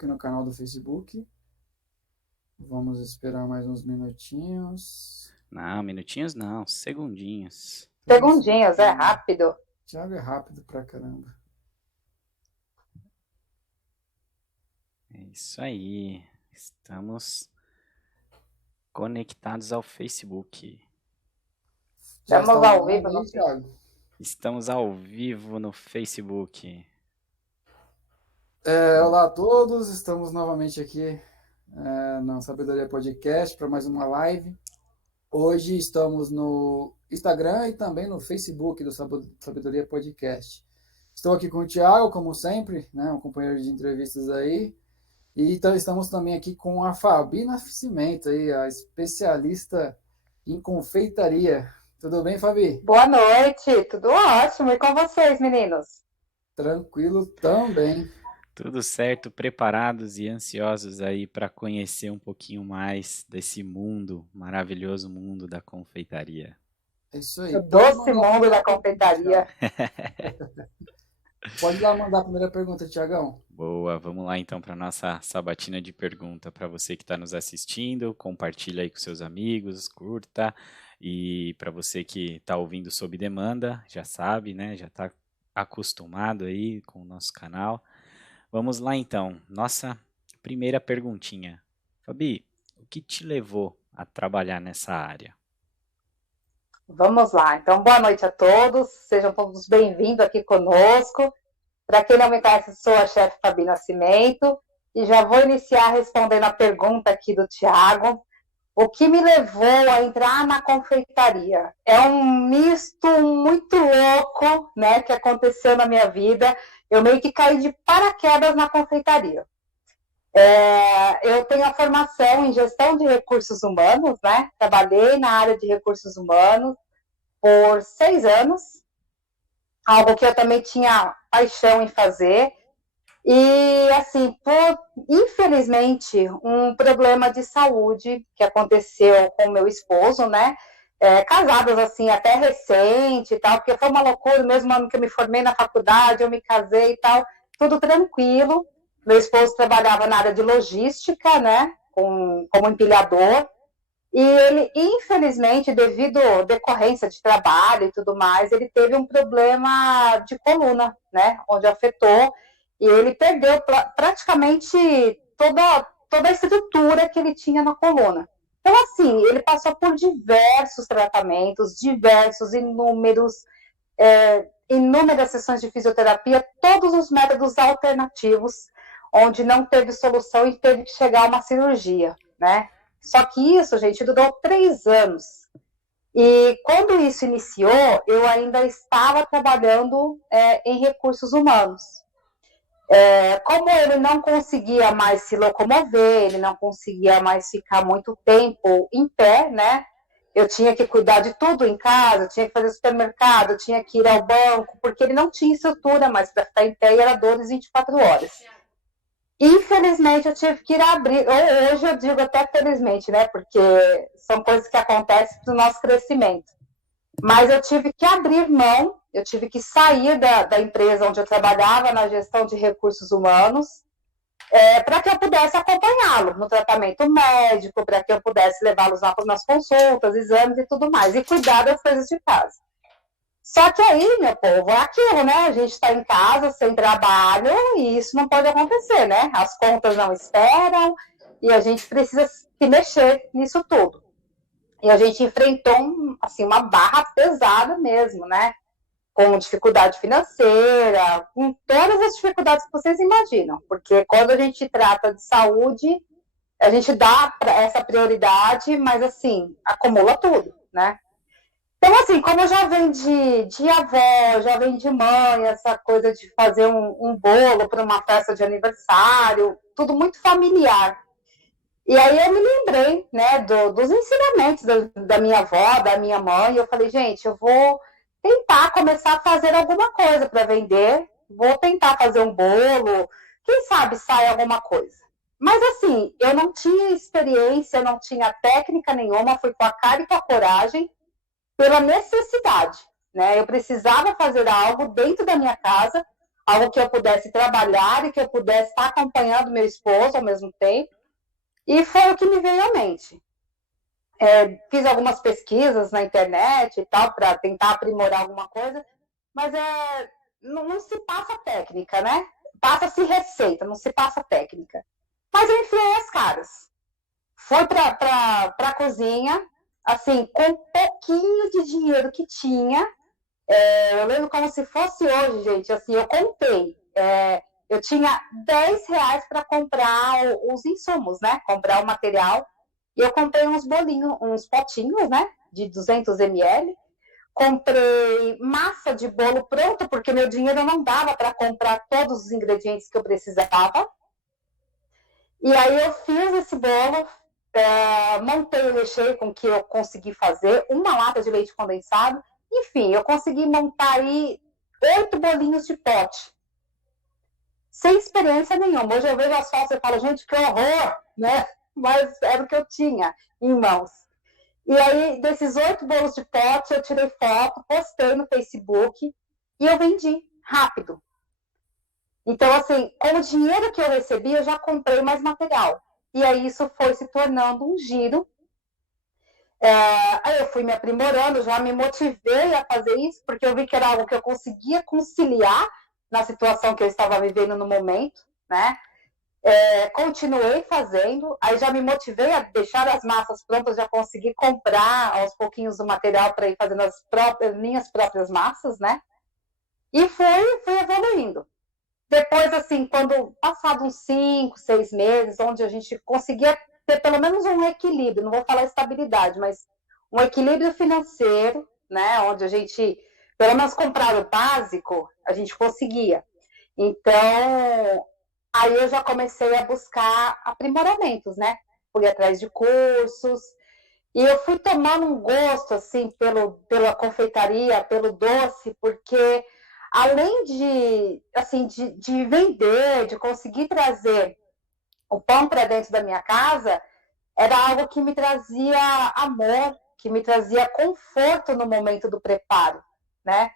aqui no canal do Facebook. Vamos esperar mais uns minutinhos. Não, minutinhos não, segundinhos. Segundinhos, é rápido. Thiago é rápido pra caramba. É isso aí. Estamos conectados ao Facebook. Já Estamos está ao online vivo aí, no Thiago? Estamos ao vivo no Facebook. Olá a todos, estamos novamente aqui no Sabedoria Podcast para mais uma live. Hoje estamos no Instagram e também no Facebook do Sabedoria Podcast. Estou aqui com o Thiago, como sempre, né, um companheiro de entrevistas aí. E então, estamos também aqui com a Fabi Nascimento, aí, a especialista em confeitaria. Tudo bem, Fabi? Boa noite, tudo ótimo. E com vocês, meninos? Tranquilo também. Tudo certo, preparados e ansiosos aí para conhecer um pouquinho mais desse mundo, maravilhoso mundo da confeitaria. É isso aí. O doce mundo da confeitaria. Pode ir lá mandar a primeira pergunta, Thiagão. Boa, vamos lá então para nossa sabatina de pergunta. Para você que está nos assistindo, compartilha aí com seus amigos, curta. E para você que está ouvindo sob demanda, já sabe, né? Já está acostumado aí com o nosso canal. Vamos lá então, nossa primeira perguntinha. Fabi, o que te levou a trabalhar nessa área? Vamos lá, então boa noite a todos, sejam todos bem-vindos aqui conosco. Para quem não me conhece, sou a chefe Fabi Nascimento e já vou iniciar respondendo a pergunta aqui do Thiago. O que me levou a entrar na confeitaria? É um misto muito louco, né, que aconteceu na minha vida. Eu meio que caí de paraquedas na confeitaria. Eu tenho a formação em gestão de recursos humanos, né? Trabalhei na área de recursos humanos por 6 anos, algo que eu também tinha paixão em fazer. E, assim, infelizmente, um problema de saúde que aconteceu com o meu esposo, né? Casados, assim, até recente e tal, porque foi uma loucura, mesmo ano que eu me formei na faculdade, eu me casei e tal, tudo tranquilo. Meu esposo trabalhava na área de logística, né? Como empilhador. E ele, infelizmente, devido à decorrência de trabalho e tudo mais, ele teve um problema de coluna, né? Onde afetou e ele perdeu praticamente toda a estrutura que ele tinha na coluna. Então, assim, ele passou por diversos tratamentos, inúmeras sessões de fisioterapia, todos os métodos alternativos, onde não teve solução e teve que chegar a uma cirurgia, né? Só que isso, gente, durou 3 anos. E quando isso iniciou, eu ainda estava trabalhando em recursos humanos. Como ele não conseguia mais se locomover, ele não conseguia mais ficar muito tempo em pé, né? Eu tinha que cuidar de tudo em casa, eu tinha que fazer supermercado, eu tinha que ir ao banco, porque ele não tinha estrutura mais para ficar em pé e era dores 24 horas. Infelizmente, eu tive que ir abrir, hoje eu digo até felizmente, né? Porque são coisas que acontecem para o nosso crescimento. Mas eu tive que abrir mão, eu tive que sair da empresa onde eu trabalhava na gestão de recursos humanos, para que eu pudesse acompanhá-lo no tratamento médico, para que eu pudesse levá-los nas consultas, exames e tudo mais, e cuidar das coisas de casa. Só que aí, meu povo, é aquilo, né? A gente está em casa, sem trabalho, e isso não pode acontecer, né? As contas não esperam, e a gente precisa se mexer nisso tudo. E a gente enfrentou, assim, uma barra pesada mesmo, né? Com dificuldade financeira, com todas as dificuldades que vocês imaginam. Porque quando a gente trata de saúde, a gente dá essa prioridade, mas, assim, acumula tudo, né? Então, assim, como já vem de avó, já vem de mãe, essa coisa de fazer um bolo para uma festa de aniversário, tudo muito familiar. E aí eu me lembrei, né, dos ensinamentos da minha avó, da minha mãe, e eu falei, gente, eu vou tentar começar a fazer alguma coisa para vender, vou tentar fazer um bolo, quem sabe sai alguma coisa. Mas assim, eu não tinha experiência, não tinha técnica nenhuma, fui com a cara e com a coragem, pela necessidade, né? Eu precisava fazer algo dentro da minha casa, algo que eu pudesse trabalhar e que eu pudesse estar acompanhando meu esposo ao mesmo tempo. E foi o que me veio à mente. Fiz algumas pesquisas na internet e tal, para tentar aprimorar alguma coisa, mas não se passa técnica, né? Passa-se receita, não se passa técnica. Mas eu enfiei as caras. Fui para a cozinha, assim, com um pouquinho de dinheiro que tinha. Eu lembro como se fosse hoje, gente. Assim, eu contei. Eu tinha R$10 para comprar os insumos, né? Comprar o material. E eu comprei uns bolinhos, uns potinhos, né? De 200 ml. Comprei massa de bolo pronto, porque meu dinheiro não dava para comprar todos os ingredientes que eu precisava. E aí eu fiz esse bolo, montei o recheio com que eu consegui fazer, uma lata de leite condensado. Enfim, eu consegui montar aí 8 bolinhos de pote. Sem experiência nenhuma. Hoje eu vejo as fotos e falo, gente, que horror, né? Mas era o que eu tinha em mãos. E aí, desses 8 bolos de pote, eu tirei foto, postei no Facebook e eu vendi rápido. Então, assim, com o dinheiro que eu recebi, eu já comprei mais material. E aí isso foi se tornando um giro. Aí eu fui me aprimorando, já me motivei a fazer isso, porque eu vi que era algo que eu conseguia conciliar na situação que eu estava vivendo no momento, né? Continuei fazendo, aí já me motivei a deixar as massas prontas, já consegui comprar aos pouquinhos o material para ir fazendo as minhas próprias massas, né? E fui evoluindo. Depois, assim, quando passado uns 5, 6 meses, onde a gente conseguia ter pelo menos um equilíbrio, não vou falar estabilidade, mas um equilíbrio financeiro, né? Onde a gente, pelo menos comprar o básico, a gente conseguia. Então, aí eu já comecei a buscar aprimoramentos, né? Fui atrás de cursos, e eu fui tomando um gosto, assim, pela confeitaria, pelo doce, porque além de vender, de conseguir trazer o pão para dentro da minha casa, era algo que me trazia amor, que me trazia conforto no momento do preparo, né?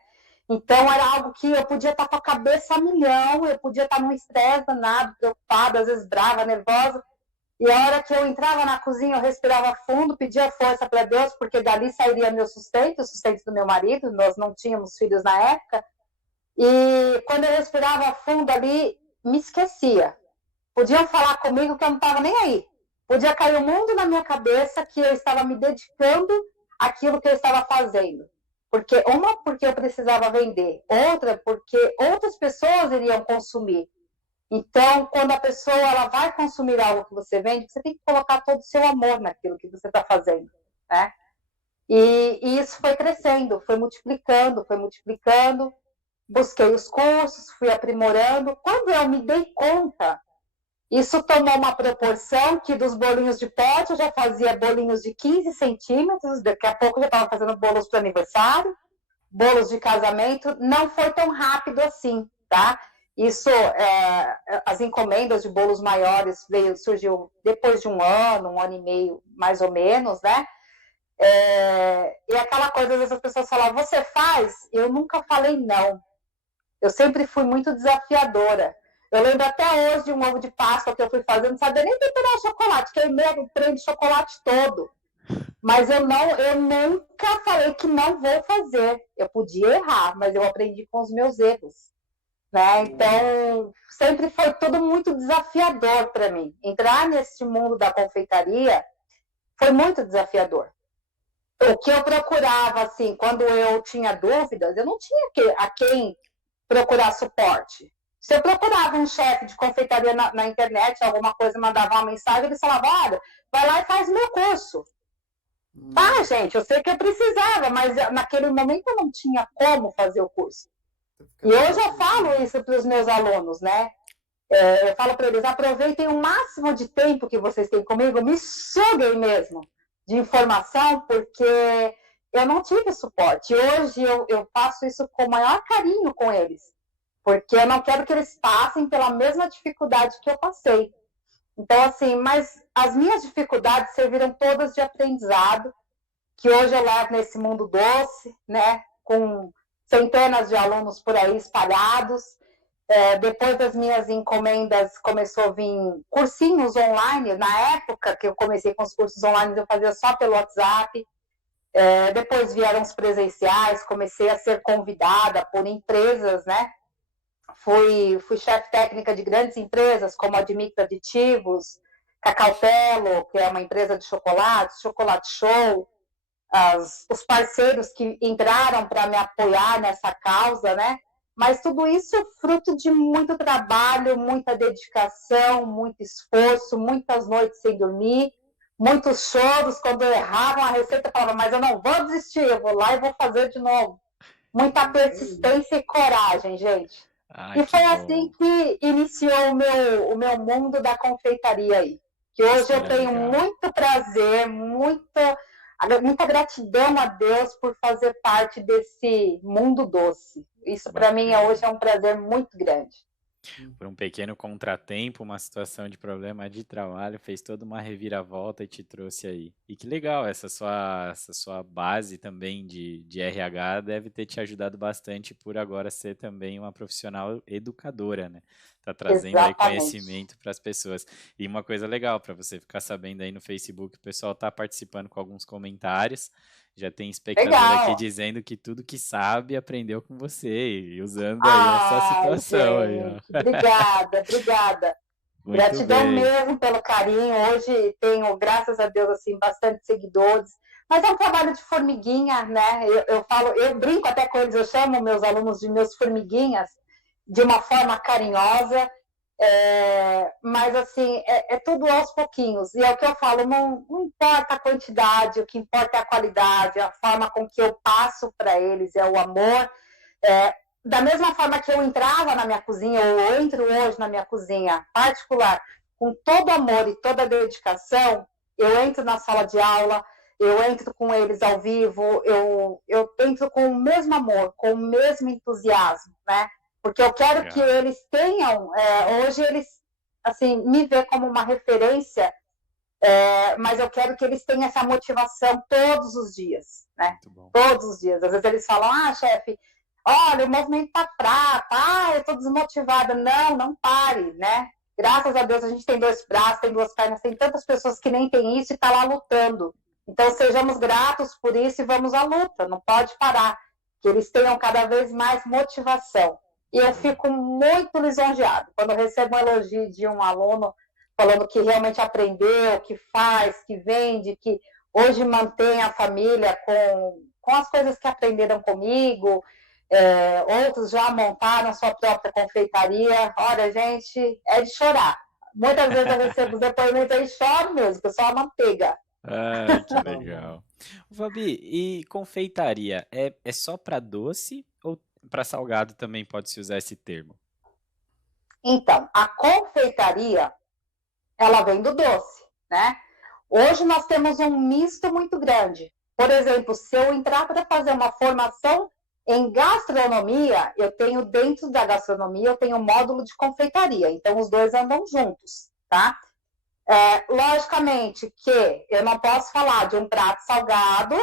Então, era algo que eu podia estar com a cabeça a milhão, eu podia estar num estresse danado, preocupada, às vezes brava, nervosa. E a hora que eu entrava na cozinha, eu respirava fundo, pedia força para Deus, porque dali sairia meu sustento, o sustento do meu marido, nós não tínhamos filhos na época. E quando eu respirava fundo ali, me esquecia. Podiam falar comigo que eu não estava nem aí. Podia cair o mundo na minha cabeça que eu estava me dedicando àquilo que eu estava fazendo. Porque eu precisava vender, outra porque outras pessoas iriam consumir. Então, quando a pessoa ela vai consumir algo que você vende, você tem que colocar todo o seu amor naquilo que você está fazendo, né? E isso foi crescendo, foi multiplicando. Busquei os cursos, fui aprimorando. Quando eu me dei conta, isso tomou uma proporção que dos bolinhos de pote eu já fazia bolinhos de 15 centímetros, daqui a pouco eu já estava fazendo bolos para aniversário, bolos de casamento. Não foi tão rápido assim, tá? Isso, as encomendas de bolos maiores surgiu depois de um ano e meio, mais ou menos, né? E aquela coisa, às vezes as pessoas falam, você faz? Eu nunca falei não. Eu sempre fui muito desafiadora. Eu lembro até hoje de um ovo de Páscoa que eu fui fazer, não sabia nem temperar o chocolate, queimei o trem de chocolate todo. Mas eu nunca falei que não vou fazer. Eu podia errar, mas eu aprendi com os meus erros, né? Então, sempre foi tudo muito desafiador para mim. Entrar nesse mundo da confeitaria foi muito desafiador. O que eu procurava, assim, quando eu tinha dúvidas, eu não tinha a quem procurar suporte. Se eu procurava um chefe de confeitaria na internet, alguma coisa, mandava uma mensagem, ele falava, olha, vai lá e faz meu curso. Tá, gente, eu sei que eu precisava, mas naquele momento eu não tinha como fazer o curso. E hoje eu falo isso para os meus alunos, né? Eu falo para eles, aproveitem o máximo de tempo que vocês têm comigo, me suguem mesmo de informação, porque eu não tive suporte. Hoje eu faço isso com o maior carinho com eles, porque eu não quero que eles passem pela mesma dificuldade que eu passei. Então, assim, mas as minhas dificuldades serviram todas de aprendizado, que hoje eu levo nesse mundo doce, né, com centenas de alunos por aí espalhados, Depois das minhas encomendas, começou a vir cursinhos online. Na época que eu comecei com os cursos online, eu fazia só pelo WhatsApp. Depois vieram os presenciais, comecei a ser convidada por empresas, né? Fui chefe técnica de grandes empresas, como a Admix Aditivos, Cacau Telo, que é uma empresa de chocolates, Chocolate Show, os parceiros que entraram para me apoiar nessa causa, né? Mas tudo isso é fruto de muito trabalho, muita dedicação, muito esforço, muitas noites sem dormir, muitos choros. Quando eu errava uma receita, eu falava, mas eu não vou desistir, eu vou lá e vou fazer de novo. Muita persistência e coragem, gente. E foi assim que iniciou o meu mundo da confeitaria aí. Que hoje eu tenho muito prazer, muita gratidão a Deus por fazer parte desse mundo doce. Isso para mim hoje é um prazer muito grande. Por um pequeno contratempo, uma situação de problema de trabalho, fez toda uma reviravolta e te trouxe aí. E que legal, essa sua base também de RH deve ter te ajudado bastante por agora ser também uma profissional educadora, né? Tá trazendo aí conhecimento para as pessoas. E uma coisa legal para você ficar sabendo aí no Facebook, o pessoal tá participando com alguns comentários. Já tem espectador aqui dizendo que tudo que sabe aprendeu com você e usando aí essa situação. Gente, aí, ó. Obrigada. Muito Gratidão bem. mesmo pelo carinho. Hoje tenho, graças a Deus, assim, bastante seguidores. Mas é um trabalho de formiguinha, né? Eu brinco até com eles, eu chamo meus alunos de meus formiguinhas, de uma forma carinhosa. Mas assim, é tudo aos pouquinhos, e é o que eu falo, não importa a quantidade, o que importa é a qualidade, a forma com que eu passo para eles, é o amor. Da mesma forma que eu entrava na minha cozinha, eu entro hoje na minha cozinha particular, com todo amor e toda dedicação, eu entro na sala de aula, eu entro com eles ao vivo, eu entro com o mesmo amor, com o mesmo entusiasmo, né? Porque eu quero que eles tenham, hoje eles, assim, me vê como uma referência, mas eu quero que eles tenham essa motivação todos os dias, né? Todos os dias. Às vezes eles falam, chefe, olha, o movimento tá fraco, eu tô desmotivada. Não pare, né? Graças a Deus a gente tem 2 braços, tem 2 pernas, tem tantas pessoas que nem tem isso e tá lá lutando. Então sejamos gratos por isso e vamos à luta, não pode parar. Que eles tenham cada vez mais motivação. E eu fico muito lisonjeado quando eu recebo um elogio de um aluno falando que realmente aprendeu, que faz, que vende, que hoje mantém a família com as coisas que aprenderam comigo. Outros já montaram sua própria confeitaria. Olha, gente, é de chorar. Muitas vezes eu recebo os depoimentos e choro mesmo, que só a manteiga. Que legal. Fabi, e confeitaria, é só para doce ou para salgado também pode-se usar esse termo? Então, a confeitaria, ela vem do doce, né? Hoje nós temos um misto muito grande. Por exemplo, se eu entrar para fazer uma formação em gastronomia, eu tenho dentro da gastronomia, eu tenho um módulo de confeitaria. Então, os dois andam juntos, tá? Logicamente que eu não posso falar de um prato salgado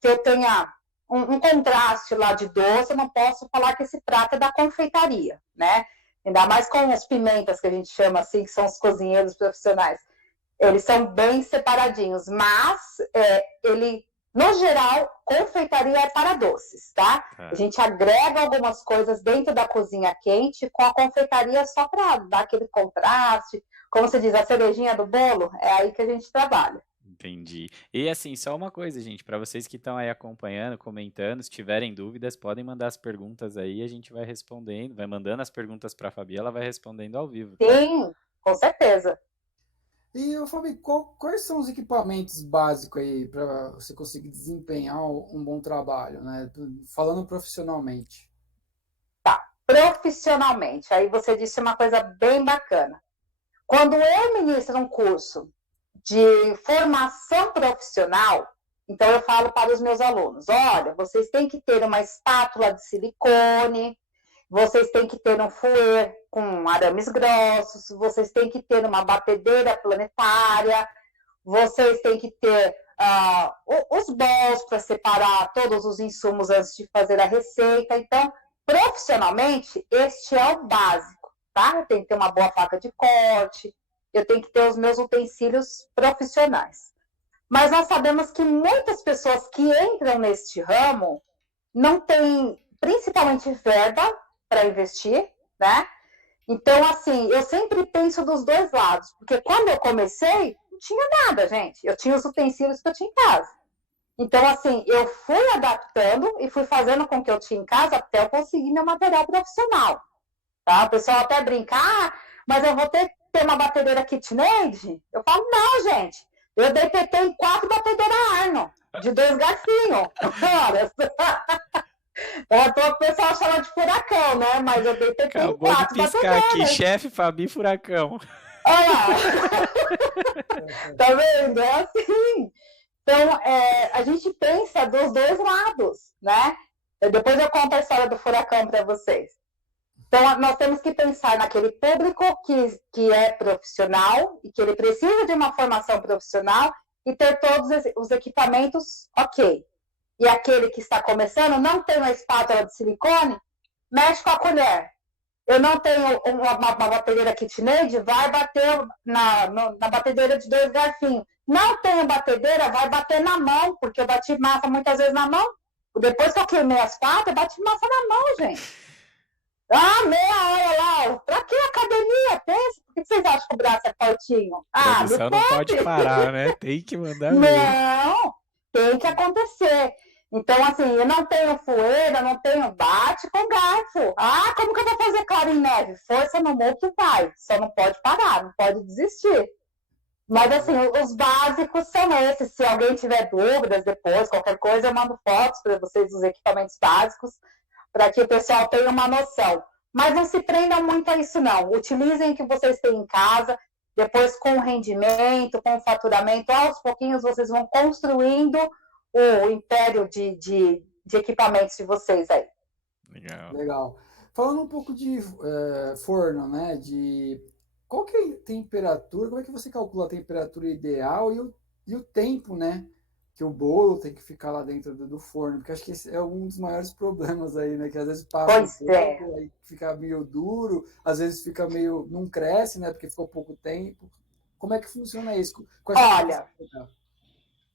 que eu tenha um contraste lá de doce, eu não posso falar que esse prato é da confeitaria, né? Ainda mais com as pimentas que a gente chama assim, que são os cozinheiros profissionais. Eles são bem separadinhos, mas no geral, confeitaria é para doces, tá? A gente agrega algumas coisas dentro da cozinha quente com a confeitaria só para dar aquele contraste, como você diz, a cerejinha do bolo, é aí que a gente trabalha. Entendi. E assim, só uma coisa, gente, para vocês que estão aí acompanhando, comentando, se tiverem dúvidas, podem mandar as perguntas aí, a gente vai respondendo, vai mandando as perguntas para a Fabi, ela vai respondendo ao vivo. Tá? Sim, com certeza. E, Fabi, quais são os equipamentos básicos aí para você conseguir desempenhar um bom trabalho, né? Falando profissionalmente. Tá, profissionalmente. Aí você disse uma coisa bem bacana. Quando eu ministro um curso de formação profissional, então eu falo para os meus alunos, olha, vocês têm que ter uma espátula de silicone, vocês têm que ter um fouet com arames grossos, vocês têm que ter uma batedeira planetária, vocês têm que ter os bowls para separar todos os insumos antes de fazer a receita. Então, profissionalmente, este é o básico, tá? Eu tenho que ter uma boa faca de corte, eu tenho que ter os meus utensílios profissionais. Mas nós sabemos que muitas pessoas que entram neste ramo não têm, principalmente, verba para investir, né? Então, assim, eu sempre penso dos dois lados, porque quando eu comecei, não tinha nada, gente. Eu tinha os utensílios que eu tinha em casa. Então, assim, eu fui adaptando e fui fazendo com que eu tinha em casa até eu conseguir meu material profissional. Tá? O pessoal até brinca, mas eu vou ter uma batedeira KitchenAid? Eu falo, não, gente. Eu dei PT em 4 batedeiras Arno, de 2 garfinhos. O pessoal chama de furacão, né? Mas eu dei PT em 4 Acabou de piscar aqui, batedeiras. chefe Fabi Furacão. Olha lá. Tá vendo? É assim. Então, a gente pensa dos dois lados, né? Depois eu conto a história do furacão para vocês. Então, nós temos que pensar naquele público que é profissional e que ele precisa de uma formação profissional e ter todos os equipamentos ok. E aquele que está começando não tem uma espátula de silicone, mexe com a colher. Eu não tenho uma batedeira KitchenAid, vai bater na batedeira de 2 garfinhos. Não tenho batedeira, vai bater na mão, porque eu bati massa muitas vezes na mão. Depois que eu queimei as patas, eu bati massa na mão, gente. Meia hora lá. Pra que academia? Pensa. Por que vocês acham que o braço é fortinho? Produção não pode parar, né? Tem que mandar ver. Não, tem que acontecer. Então, assim, eu não tenho fueira, não tenho bate com garfo. Como que eu vou fazer claro em neve? Força no mundo que vai. Só não pode parar, não pode desistir. Mas, assim, os básicos são esses. Se alguém tiver dúvidas depois, qualquer coisa, eu mando fotos para vocês dos equipamentos básicos, para que o pessoal tenha uma noção. Mas não se prendam muito a isso, não. Utilizem o que vocês têm em casa, depois com o rendimento, com o faturamento, aos pouquinhos vocês vão construindo o império de equipamentos de vocês aí. Legal. Falando um pouco de forno, né? Qual que é a temperatura, como é que você calcula a temperatura ideal e o tempo, né? Que o bolo tem que ficar lá dentro do forno, porque acho que esse é um dos maiores problemas aí, né? Que às vezes passa aí fica meio duro, às vezes fica meio, não cresce, né? Porque ficou pouco tempo. Como é que funciona isso? Olha,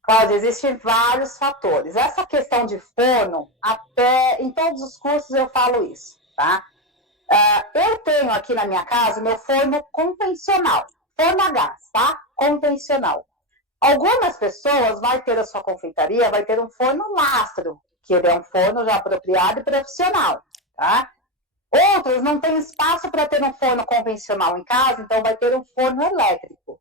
Cláudia, existem vários fatores. Essa questão de forno, até em todos os cursos eu falo isso, tá? Eu tenho aqui na minha casa meu forno convencional, forno a gás, tá? Convencional. Algumas pessoas vai ter a sua confeitaria, vai ter um forno lastro, que ele é um forno já apropriado e profissional, tá? Outros não têm espaço para ter um forno convencional em casa, então vai ter um forno elétrico.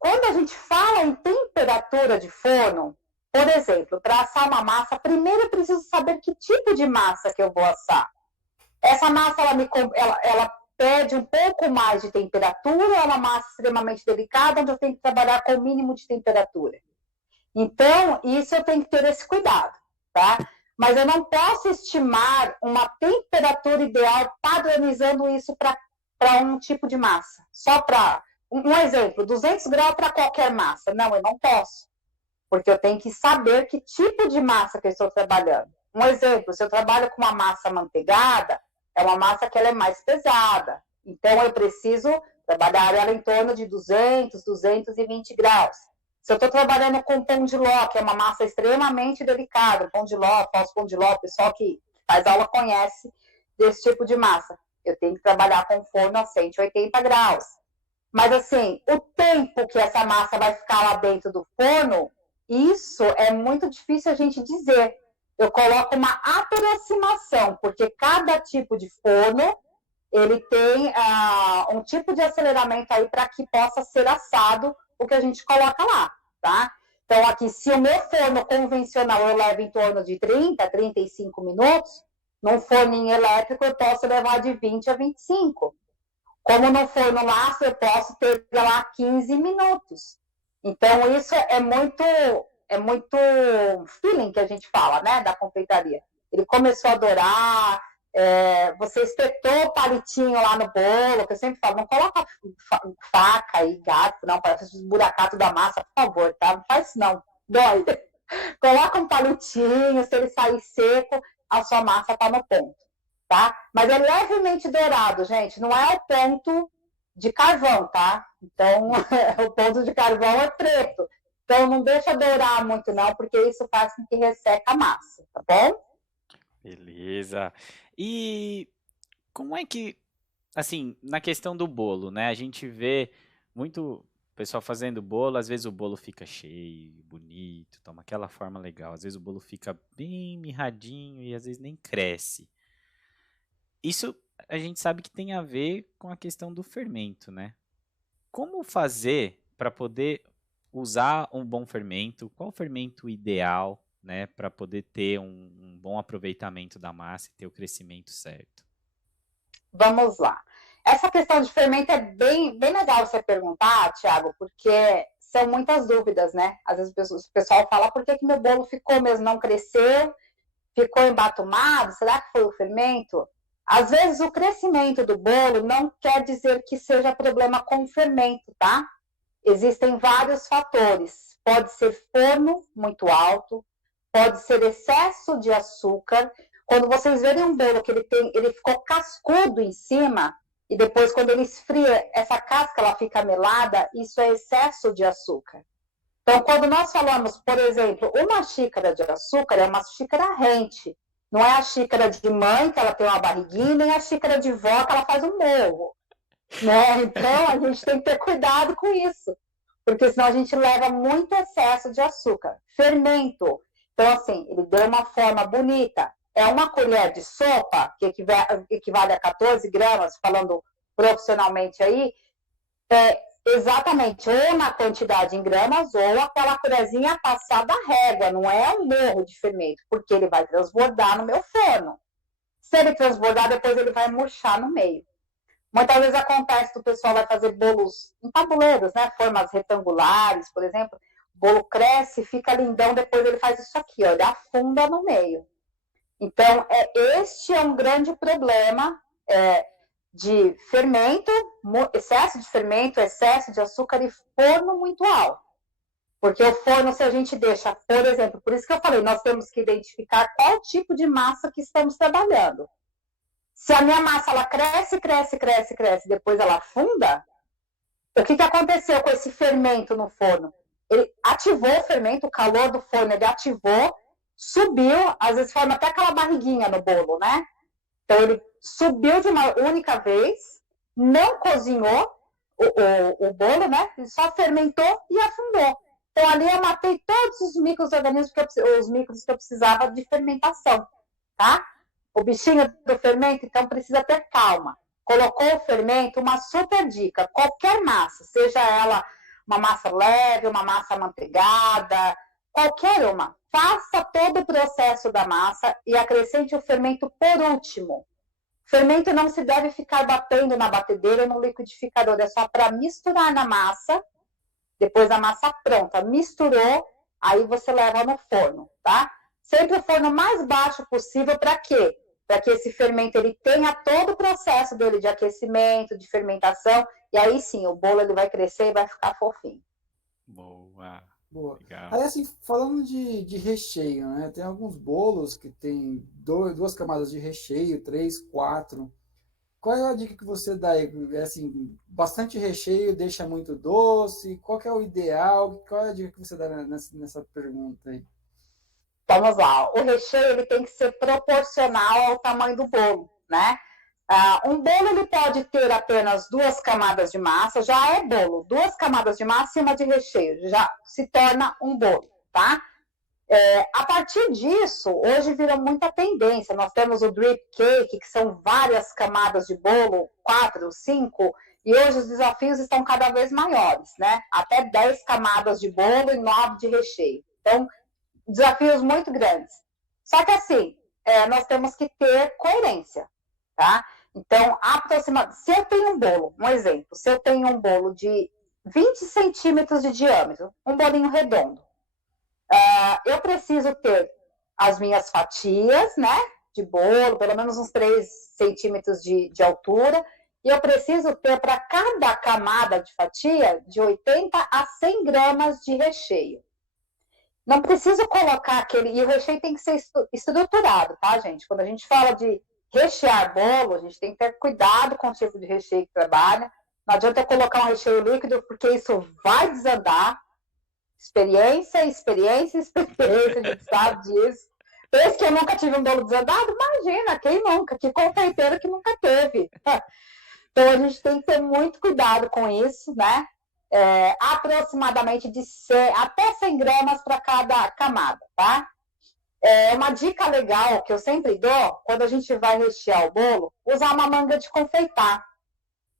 Quando a gente fala em temperatura de forno, por exemplo, para assar uma massa, primeiro eu preciso saber que tipo de massa que eu vou assar. Essa massa, ela pede um pouco mais de temperatura, é uma massa extremamente delicada, onde eu tenho que trabalhar com o mínimo de temperatura. Então, isso eu tenho que ter esse cuidado, tá? Mas eu não posso estimar uma temperatura ideal padronizando isso para um tipo de massa. Só para... Um exemplo, 200 graus para qualquer massa. Não, eu não posso. Porque eu tenho que saber que tipo de massa que eu estou trabalhando. Um exemplo, se eu trabalho com uma massa amanteigada, é uma massa que ela é mais pesada. Então, eu preciso trabalhar ela em torno de 200, 220 graus. Se eu estou trabalhando com pão de ló, que é uma massa extremamente delicada, pão de ló, falso pão de ló, o pessoal que faz aula conhece desse tipo de massa. Eu tenho que trabalhar com forno a 180 graus. Mas, assim, o tempo que essa massa vai ficar lá dentro do forno, isso é muito difícil a gente dizer. Eu coloco uma aproximação, porque cada tipo de forno, ele tem um tipo de aceleramento aí para que possa ser assado o que a gente coloca lá, tá? Então, aqui, se o meu forno convencional eu levo em torno de 30, 35 minutos, num forninho elétrico eu posso levar de 20 a 25. Como no forno lastro, eu posso ter lá 15 minutos. Então, isso é muito feeling que a gente fala, né, da confeitaria. Ele começou a dourar, você espetou o palitinho lá no bolo, que eu sempre falo, não coloca faca e garfo, não, para esburacar toda a massa, por favor, tá? Não faz isso não, dói. Coloca um palitinho, se ele sair seco, a sua massa está no ponto, tá? Mas é levemente dourado, gente, não é o ponto de carvão, tá? Então, o ponto de carvão é preto. Então, não deixa dourar muito, não, porque isso faz com que resseca a massa, tá bom? Beleza. E como é que, assim, na questão do bolo, né? A gente vê muito pessoal fazendo bolo, às vezes o bolo fica cheio, bonito, toma aquela forma legal. Às vezes o bolo fica bem mirradinho e às vezes nem cresce. Isso a gente sabe que tem a ver com a questão do fermento, né? Como fazer para poder usar um bom fermento? Qual o fermento ideal, né, para poder ter um bom aproveitamento da massa e ter o crescimento certo? Vamos lá. Essa questão de fermento é bem legal você perguntar, Thiago, porque são muitas dúvidas, né? Às vezes o pessoal fala, por que meu bolo ficou mesmo, não cresceu, ficou embatumado, será que foi o fermento? Às vezes o crescimento do bolo não quer dizer que seja problema com o fermento, tá? Existem vários fatores. Pode ser forno muito alto, pode ser excesso de açúcar. Quando vocês verem um bolo que ele ficou cascudo em cima, e depois quando ele esfria, essa casca ela fica melada, isso é excesso de açúcar. Então, quando nós falamos, por exemplo, uma xícara de açúcar é uma xícara rente. Não é a xícara de mãe, que ela tem uma barriguinha, nem a xícara de vó, que ela faz um morro. Né? Então, a gente tem que ter cuidado com isso, porque senão a gente leva muito excesso de açúcar. Fermento. Então, assim, ele deu uma forma bonita. É uma colher de sopa, que equivale a 14 gramas, falando profissionalmente aí, exatamente, ou na quantidade em gramas, ou aquela colherzinha passada à régua, não é um morro de fermento, porque ele vai transbordar no meu forno. Se ele transbordar, depois ele vai murchar no meio. Muitas vezes acontece que o pessoal vai fazer bolos em tabuleiros, né? Formas retangulares, por exemplo. O bolo cresce, fica lindão, depois ele faz isso aqui, ó, ele afunda no meio. Então, este é um grande problema de fermento, excesso de fermento, excesso de açúcar e forno muito alto. Porque o forno, se a gente deixa, por exemplo, por isso que eu falei, nós temos que identificar qual tipo de massa que estamos trabalhando. Se a minha massa ela cresce, depois ela afunda, o que aconteceu com esse fermento no forno? Ele ativou o fermento, o calor do forno, ele ativou, subiu, às vezes forma até aquela barriguinha no bolo, né? Então ele subiu de uma única vez, não cozinhou o bolo, né? Ele só fermentou e afundou. Então ali eu matei todos os micro-organismos, os micros que eu precisava de fermentação, tá? O bichinho do fermento, então, precisa ter calma. Colocou o fermento, uma super dica. Qualquer massa, seja ela uma massa leve, uma massa amanteigada, qualquer uma, faça todo o processo da massa e acrescente o fermento por último. O fermento não se deve ficar batendo na batedeira ou no liquidificador, é só para misturar na massa, depois a massa pronta. Misturou, aí você leva no forno, tá? Sempre o forno mais baixo possível, para quê? Para que esse fermento ele tenha todo o processo dele de aquecimento, de fermentação, e aí sim, o bolo ele vai crescer e vai ficar fofinho. Boa. Boa. Legal. Aí, assim, falando de recheio, né? Tem alguns bolos que tem duas camadas de recheio, 3, 4. Qual é a dica que você dá aí? É assim, bastante recheio deixa muito doce? Qual que é o ideal? Qual é a dica que você dá nessa pergunta aí? Vamos lá, o recheio ele tem que ser proporcional ao tamanho do bolo, né? Um bolo ele pode ter apenas 2 camadas de massa, já é bolo. 2 camadas de massa e uma de recheio, já se torna um bolo, tá? A partir disso, hoje virou muita tendência. Nós temos o drip cake, que são várias camadas de bolo, 4, 5, e hoje os desafios estão cada vez maiores, né? Até 10 camadas de bolo e 9 de recheio. Então, desafios muito grandes. Só que assim, nós temos que ter coerência, tá? Então, se eu tenho um bolo, um exemplo, se eu tenho um bolo de 20 centímetros de diâmetro, um bolinho redondo, eu preciso ter as minhas fatias, né, de bolo, pelo menos uns 3 centímetros de altura, e eu preciso ter para cada camada de fatia de 80 a 100 gramas de recheio. Não preciso colocar aquele... E o recheio tem que ser estruturado, tá, gente? Quando a gente fala de rechear bolo, a gente tem que ter cuidado com o tipo de recheio que trabalha. Não adianta eu colocar um recheio líquido, porque isso vai desandar. Experiência, a gente sabe disso. Pensa que eu nunca tive um bolo desandado? Imagina, quem nunca? Que confeiteiro que nunca teve? Então, a gente tem que ter muito cuidado com isso, né? Aproximadamente de até 100 gramas para cada camada, tá? Uma dica legal que eu sempre dou, quando a gente vai rechear o bolo, usar uma manga de confeitar.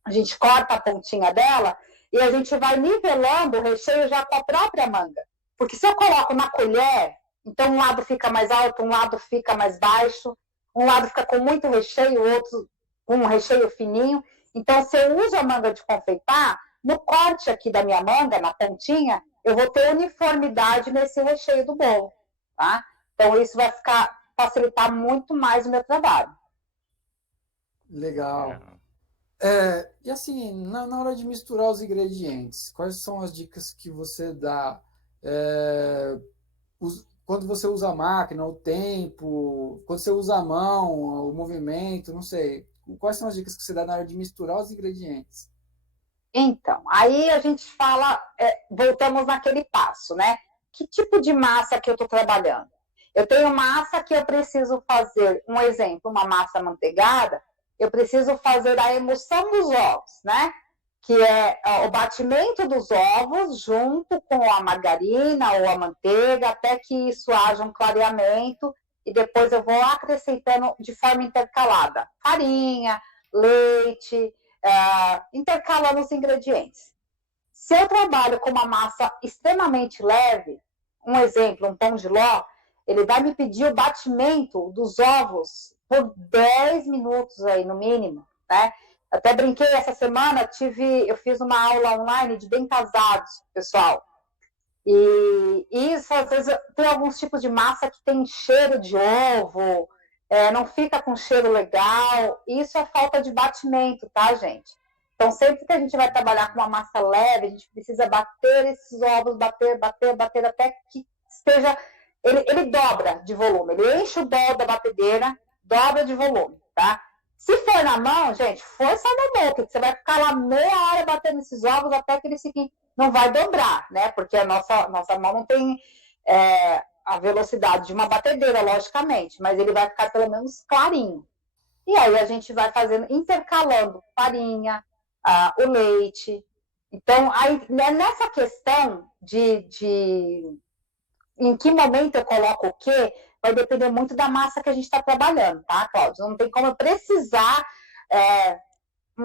A gente corta a pontinha dela e a gente vai nivelando o recheio já com a própria manga. Porque se eu coloco na colher, então um lado fica mais alto, um lado fica mais baixo, um lado fica com muito recheio, o outro com um recheio fininho. Então, se eu uso a manga de confeitar, no corte aqui da minha manga, na pontinha, eu vou ter uniformidade nesse recheio do bolo, tá? Então, isso vai facilitar muito mais o meu trabalho. Legal. E assim, na hora de misturar os ingredientes, quais são as dicas que você dá? Quando você usa a máquina, o tempo, quando você usa a mão, o movimento, não sei. Quais são as dicas que você dá na hora de misturar os ingredientes? Então, aí a gente fala, voltamos naquele passo, né? Que tipo de massa que eu estou trabalhando? Eu tenho massa que eu preciso fazer, um exemplo, uma massa amanteigada, eu preciso fazer a emulsão dos ovos, né? Que é o batimento dos ovos junto com a margarina ou a manteiga, até que isso haja um clareamento, e depois eu vou acrescentando de forma intercalada farinha, leite, intercalando os ingredientes. Se eu trabalho com uma massa extremamente leve, um exemplo, um pão de ló, ele vai me pedir o batimento dos ovos por 10 minutos aí, no mínimo, né? Até brinquei essa semana, eu fiz uma aula online de bem casados, pessoal. E isso, às vezes, tem alguns tipos de massa que tem cheiro de ovo, não fica com cheiro legal. Isso é falta de batimento, tá, gente? Então, sempre que a gente vai trabalhar com uma massa leve, a gente precisa bater esses ovos, bater, até que esteja... Ele dobra de volume, ele enche o bol da batedeira, dobra de volume, tá? Se for na mão, gente, força na boca, que você vai ficar lá meia hora batendo esses ovos até que eles fiquem... Não vai dobrar, né? Porque a nossa mão não tem a velocidade de uma batedeira, logicamente, mas ele vai ficar pelo menos clarinho. E aí a gente vai fazendo, intercalando farinha, o leite. Então, aí, nessa questão de em que momento eu coloco o quê, vai depender muito da massa que a gente está trabalhando, tá, Cláudio? Não tem como eu precisar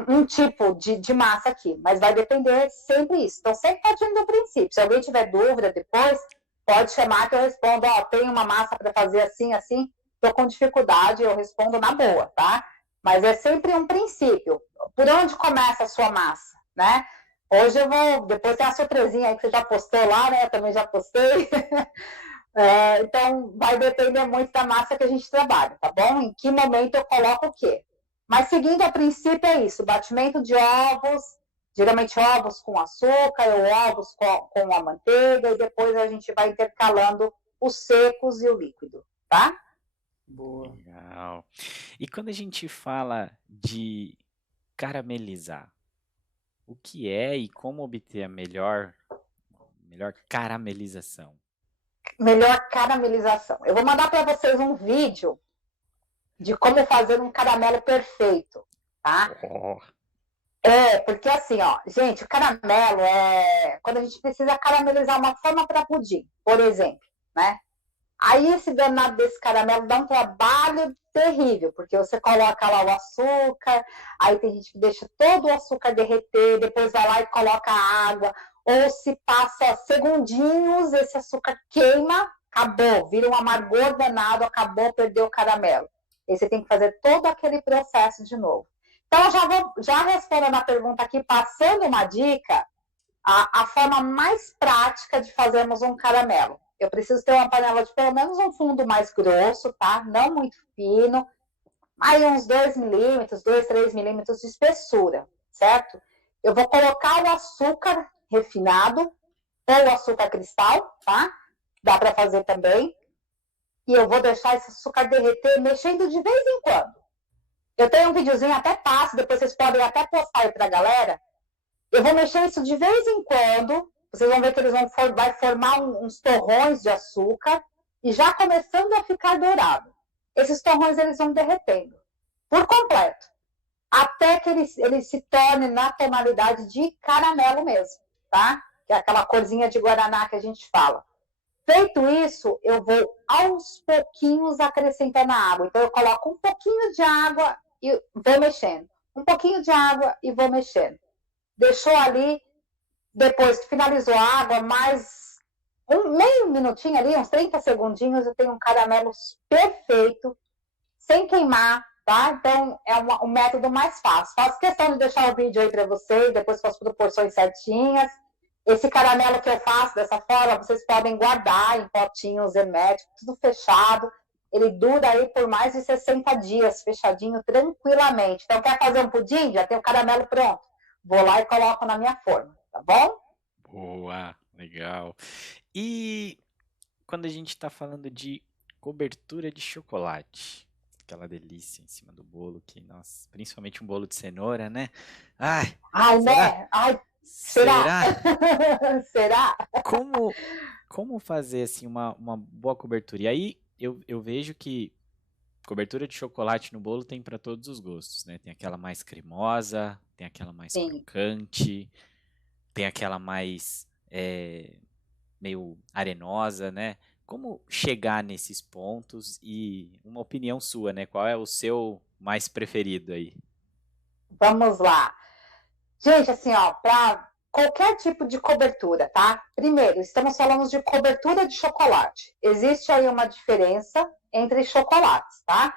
um tipo de massa aqui, mas vai depender sempre isso. Então, sempre partindo do princípio. Se alguém tiver dúvida depois, pode chamar que eu respondo, tem uma massa para fazer assim, estou com dificuldade, eu respondo na boa, tá? Mas é sempre um princípio. Por onde começa a sua massa, né? Hoje eu vou... Depois tem a surpresinha aí que você já postou lá, né? Eu também já postei. Então, vai depender muito da massa que a gente trabalha, tá bom? Em que momento eu coloco o quê? Mas seguindo a princípio é isso. Batimento de ovos, geralmente ovos com açúcar ou ovos com a manteiga, e depois a gente vai intercalando os secos e o líquido, tá? Boa. Legal. E quando a gente fala de caramelizar, o que é e como obter a melhor caramelização? Melhor caramelização. Eu vou mandar para vocês um vídeo de como fazer um caramelo perfeito, tá? Porque assim, gente, o caramelo quando a gente precisa caramelizar uma forma para pudim, por exemplo, né? Aí esse danado desse caramelo dá um trabalho terrível, porque você coloca lá o açúcar, aí tem gente que deixa todo o açúcar derreter, depois vai lá e coloca a água, ou se passa segundinhos, esse açúcar queima, acabou, vira um amargor danado, acabou, perdeu o caramelo. Aí você tem que fazer todo aquele processo de novo. Então, já respondendo a pergunta aqui, passando uma dica, a forma mais prática de fazermos um caramelo. Eu preciso ter uma panela de pelo menos um fundo mais grosso, tá? Não muito fino. Aí uns 2 milímetros, 2, 3 milímetros de espessura, certo? Eu vou colocar o açúcar refinado ou o açúcar cristal, tá? dá para fazer também. E eu vou deixar esse açúcar derreter mexendo de vez em quando. Eu tenho um videozinho, até passo, depois vocês podem até postar aí para a galera. Eu vou mexer isso de vez em quando. Vocês vão ver que eles vai formar uns torrões de açúcar e já começando a ficar dourado. Esses torrões eles vão derretendo por completo, até que ele se torne na tonalidade de caramelo mesmo, tá? Que é aquela corzinha de guaraná que a gente fala. Feito isso, eu vou aos pouquinhos acrescentando a água. Então, eu coloco um pouquinho de água e vou mexendo. Um pouquinho de água e vou mexendo. Deixou ali, depois que finalizou a água, mais meio minutinho ali, uns 30 segundinhos, eu tenho um caramelo perfeito, sem queimar, tá? Então, é um método mais fácil. Faço questão de deixar o vídeo aí para vocês, depois com as proporções certinhas. Esse caramelo que eu faço dessa forma, vocês podem guardar em potinhos herméticos, tudo fechado. Ele dura aí por mais de 60 dias, fechadinho, tranquilamente. Então, quer fazer um pudim? Já tem o caramelo pronto. Vou lá e coloco na minha forma, tá bom? Boa, legal. E quando a gente está falando de cobertura de chocolate, aquela delícia em cima do bolo, que, nossa, principalmente um bolo de cenoura, né? Ai, Ai, será? né? Ai, será? Será? Como fazer assim uma boa cobertura? E aí eu vejo que cobertura de chocolate no bolo tem para todos os gostos, né? Tem aquela mais cremosa, tem aquela mais Sim. crocante, tem aquela mais meio arenosa, né? Como chegar nesses pontos e uma opinião sua, né? Qual é o seu mais preferido aí? Vamos lá. Gente, assim, ó, para qualquer tipo de cobertura, tá? Primeiro, estamos falando de cobertura de chocolate. Existe aí uma diferença entre chocolates, tá?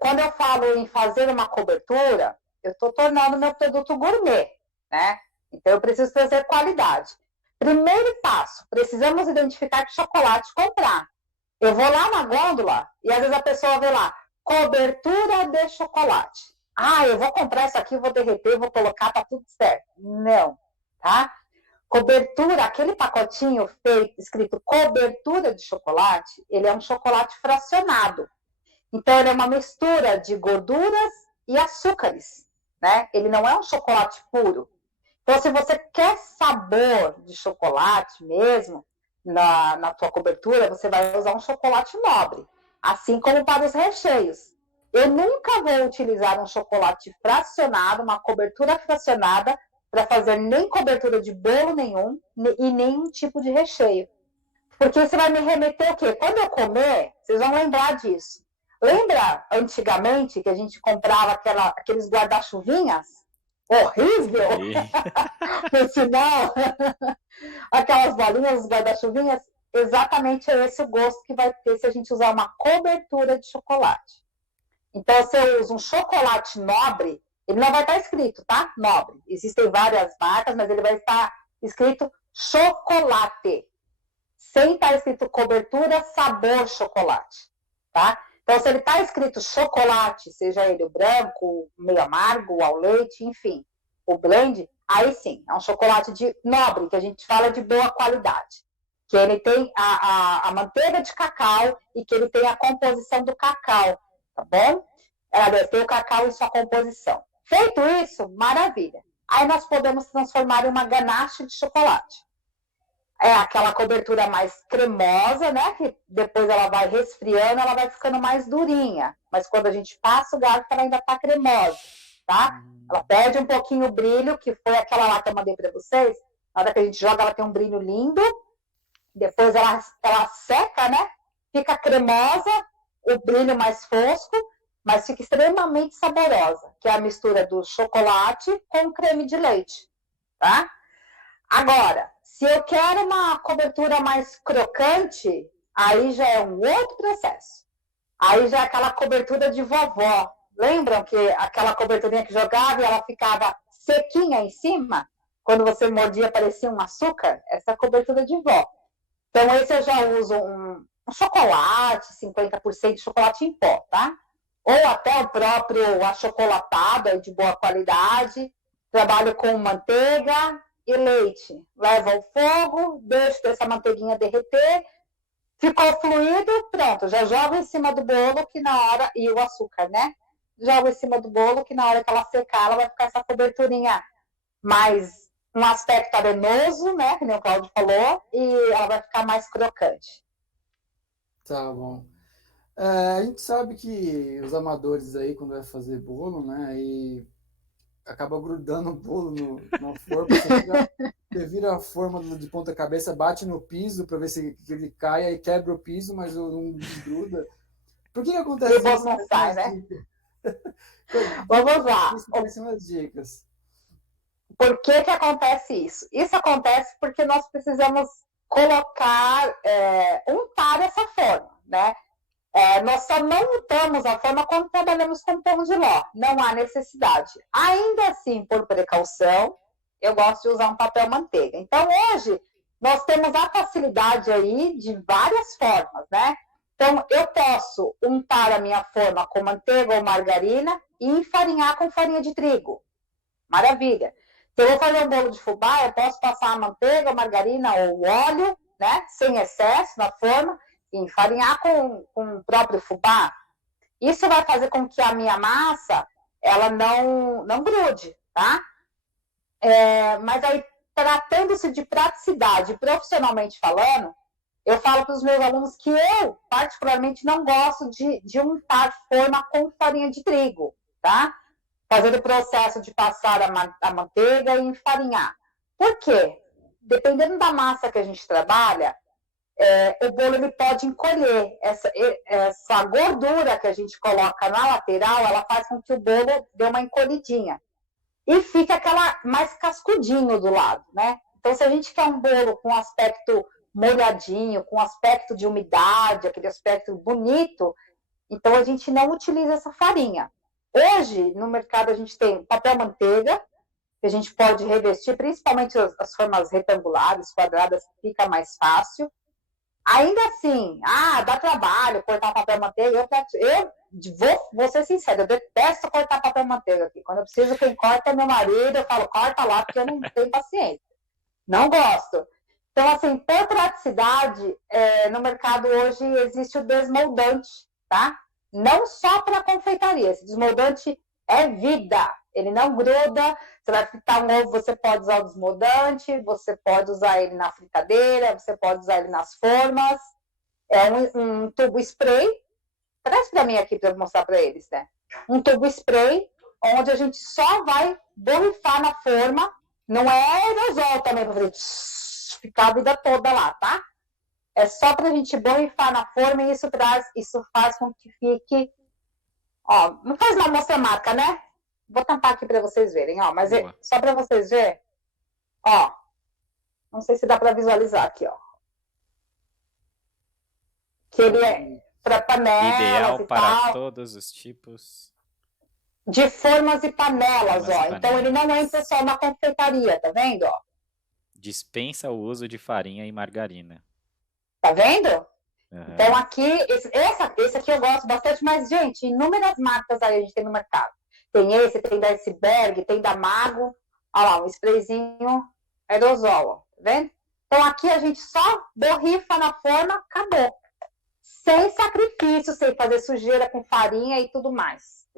Quando eu falo em fazer uma cobertura, eu estou tornando meu produto gourmet, né? Então, eu preciso trazer qualidade. Primeiro passo, precisamos identificar que chocolate comprar. Eu vou lá na gôndola e às vezes a pessoa vê lá, cobertura de chocolate. Ah, eu vou comprar isso aqui, vou derreter, vou colocar, tá tudo certo. Não, tá? Cobertura, aquele pacotinho feito, escrito cobertura de chocolate, ele é um chocolate fracionado. Então, ele é uma mistura de gorduras e açúcares, né? Ele não é um chocolate puro. Então, se você quer sabor de chocolate mesmo, na tua cobertura, você vai usar um chocolate nobre, assim como para os recheios. Eu nunca vou utilizar um chocolate fracionado, uma cobertura fracionada, para fazer nem cobertura de bolo nenhum e nenhum tipo de recheio. Porque você vai me remeter o quê? Quando eu comer, vocês vão lembrar disso. Lembra antigamente que a gente comprava aqueles guarda-chuvinhas? Horrível! No final, aquelas bolinhas, os guarda-chuvinhas, exatamente é esse o gosto que vai ter se a gente usar uma cobertura de chocolate. Então, se eu uso um chocolate nobre, ele não vai estar escrito, tá? Nobre. Existem várias marcas, mas ele vai estar escrito chocolate. Sem estar escrito cobertura, sabor chocolate, tá? Então, se ele está escrito chocolate, seja ele o branco, meio amargo, ao leite, enfim, o blend, aí sim, é um chocolate nobre, que a gente fala de boa qualidade. Que ele tem a manteiga de cacau e que ele tem a composição do cacau, tá bom? Tem o cacau em sua composição. Feito isso, maravilha. Aí nós podemos transformar em uma ganache de chocolate. É aquela cobertura mais cremosa, né? Que depois ela vai resfriando, ela vai ficando mais durinha. Mas quando a gente passa o garfo, ela ainda tá cremosa, tá? Ela perde um pouquinho o brilho, que foi aquela lá que eu mandei para vocês. Na hora que a gente joga, ela tem um brilho lindo. Depois ela seca, né? Fica cremosa, o brilho mais fosco, mas fica extremamente saborosa, que é a mistura do chocolate com creme de leite, tá? Agora, se eu quero uma cobertura mais crocante, aí já é um outro processo. Aí já é aquela cobertura de vovó. Lembram que aquela coberturinha que jogava e ela ficava sequinha em cima? Quando você mordia, parecia um açúcar? Essa é a cobertura de vó. Então, esse eu já uso um chocolate, 50% de chocolate em pó, tá? Ou até o próprio achocolatado, de boa qualidade. Trabalho com manteiga e leite. Levo ao fogo, deixo essa manteiguinha derreter, Ficou fluido, pronto, já joga em cima do bolo que na hora, e o açúcar, né? Joga em cima do bolo que na hora que ela secar, ela vai ficar essa coberturinha mais, um aspecto arenoso, né? Que nem o Cláudio falou, e ela vai ficar mais crocante. Tá bom. A gente sabe que os amadores aí, quando vai fazer bolo, né, e acaba grudando o bolo na forma, você vira a forma de ponta cabeça, bate no piso para ver se ele cai, aí quebra o piso, mas não desgruda. Por que acontece E o bolo isso? não sai, né? Vamos lá. Quais são as dicas? Por que acontece isso? Isso acontece porque nós precisamos colocar, untar essa forma, né? Nós só não untamos a forma quando trabalhamos com pão de ló. Não há necessidade. Ainda assim, por precaução, eu gosto de usar um papel manteiga. Então, hoje, nós temos a facilidade aí de várias formas, né? Então, eu posso untar a minha forma com manteiga ou margarina e enfarinhar com farinha de trigo. Maravilha. Se eu vou fazer um bolo de fubá, eu posso passar a manteiga, margarina ou óleo, né? Sem excesso na forma, e enfarinhar com o próprio fubá. Isso vai fazer com que a minha massa, ela não grude, tá? Mas aí, tratando-se de praticidade, profissionalmente falando, eu falo para os meus alunos que eu, particularmente, não gosto de untar forma com farinha de trigo, tá? Fazendo o processo de passar a manteiga e enfarinhar. Por quê? Dependendo da massa que a gente trabalha, o bolo ele pode encolher. Essa gordura que a gente coloca na lateral, ela faz com que o bolo dê uma encolhidinha. E fica aquela mais cascudinho do lado, né? Então, se a gente quer um bolo com aspecto molhadinho, com aspecto de umidade, aquele aspecto bonito, então a gente não utiliza essa farinha. Hoje, no mercado, a gente tem papel manteiga, que a gente pode revestir, principalmente as formas retangulares, quadradas, fica mais fácil. Ainda assim, dá trabalho cortar papel manteiga. Eu vou ser sincera, eu detesto cortar papel manteiga aqui. Quando eu preciso, quem corta é meu marido, eu falo, corta lá, porque eu não tenho paciência. Não gosto. Então, assim, por praticidade, no mercado hoje existe o desmoldante, tá? Não só para confeitaria. Esse desmoldante é vida. Ele não gruda. Você vai fritar um ovo, você pode usar o desmoldante, você pode usar ele na fritadeira, você pode usar ele nas formas. É um tubo spray. Traz para mim aqui para eu mostrar para eles, né? Um tubo spray, onde a gente só vai borrifar na forma. Não é aerosol também, para ficar a vida toda lá, tá? É só para a gente borrifar na forma e isso faz com que fique... Ó, não faz uma mostra marca, né? Vou tampar aqui para vocês verem, ó. Mas só para vocês verem. Ó. Não sei se dá para visualizar aqui, ó. Que ele é para panelas ideal e para tal. todos os tipos de formas e panelas, ó. Então ele não entra só na confeitaria, tá vendo, ó? Dispensa o uso de farinha e margarina. Tá vendo? Uhum. Então aqui, esse aqui eu gosto bastante, mas, gente, inúmeras marcas aí a gente tem no mercado. Tem esse, tem da Iceberg, tem da Mago. Olha lá, um sprayzinho aerosol, ó. Tá vendo? Então aqui a gente só borrifa na forma, acabou. Sem sacrifício, sem fazer sujeira com farinha e tudo mais.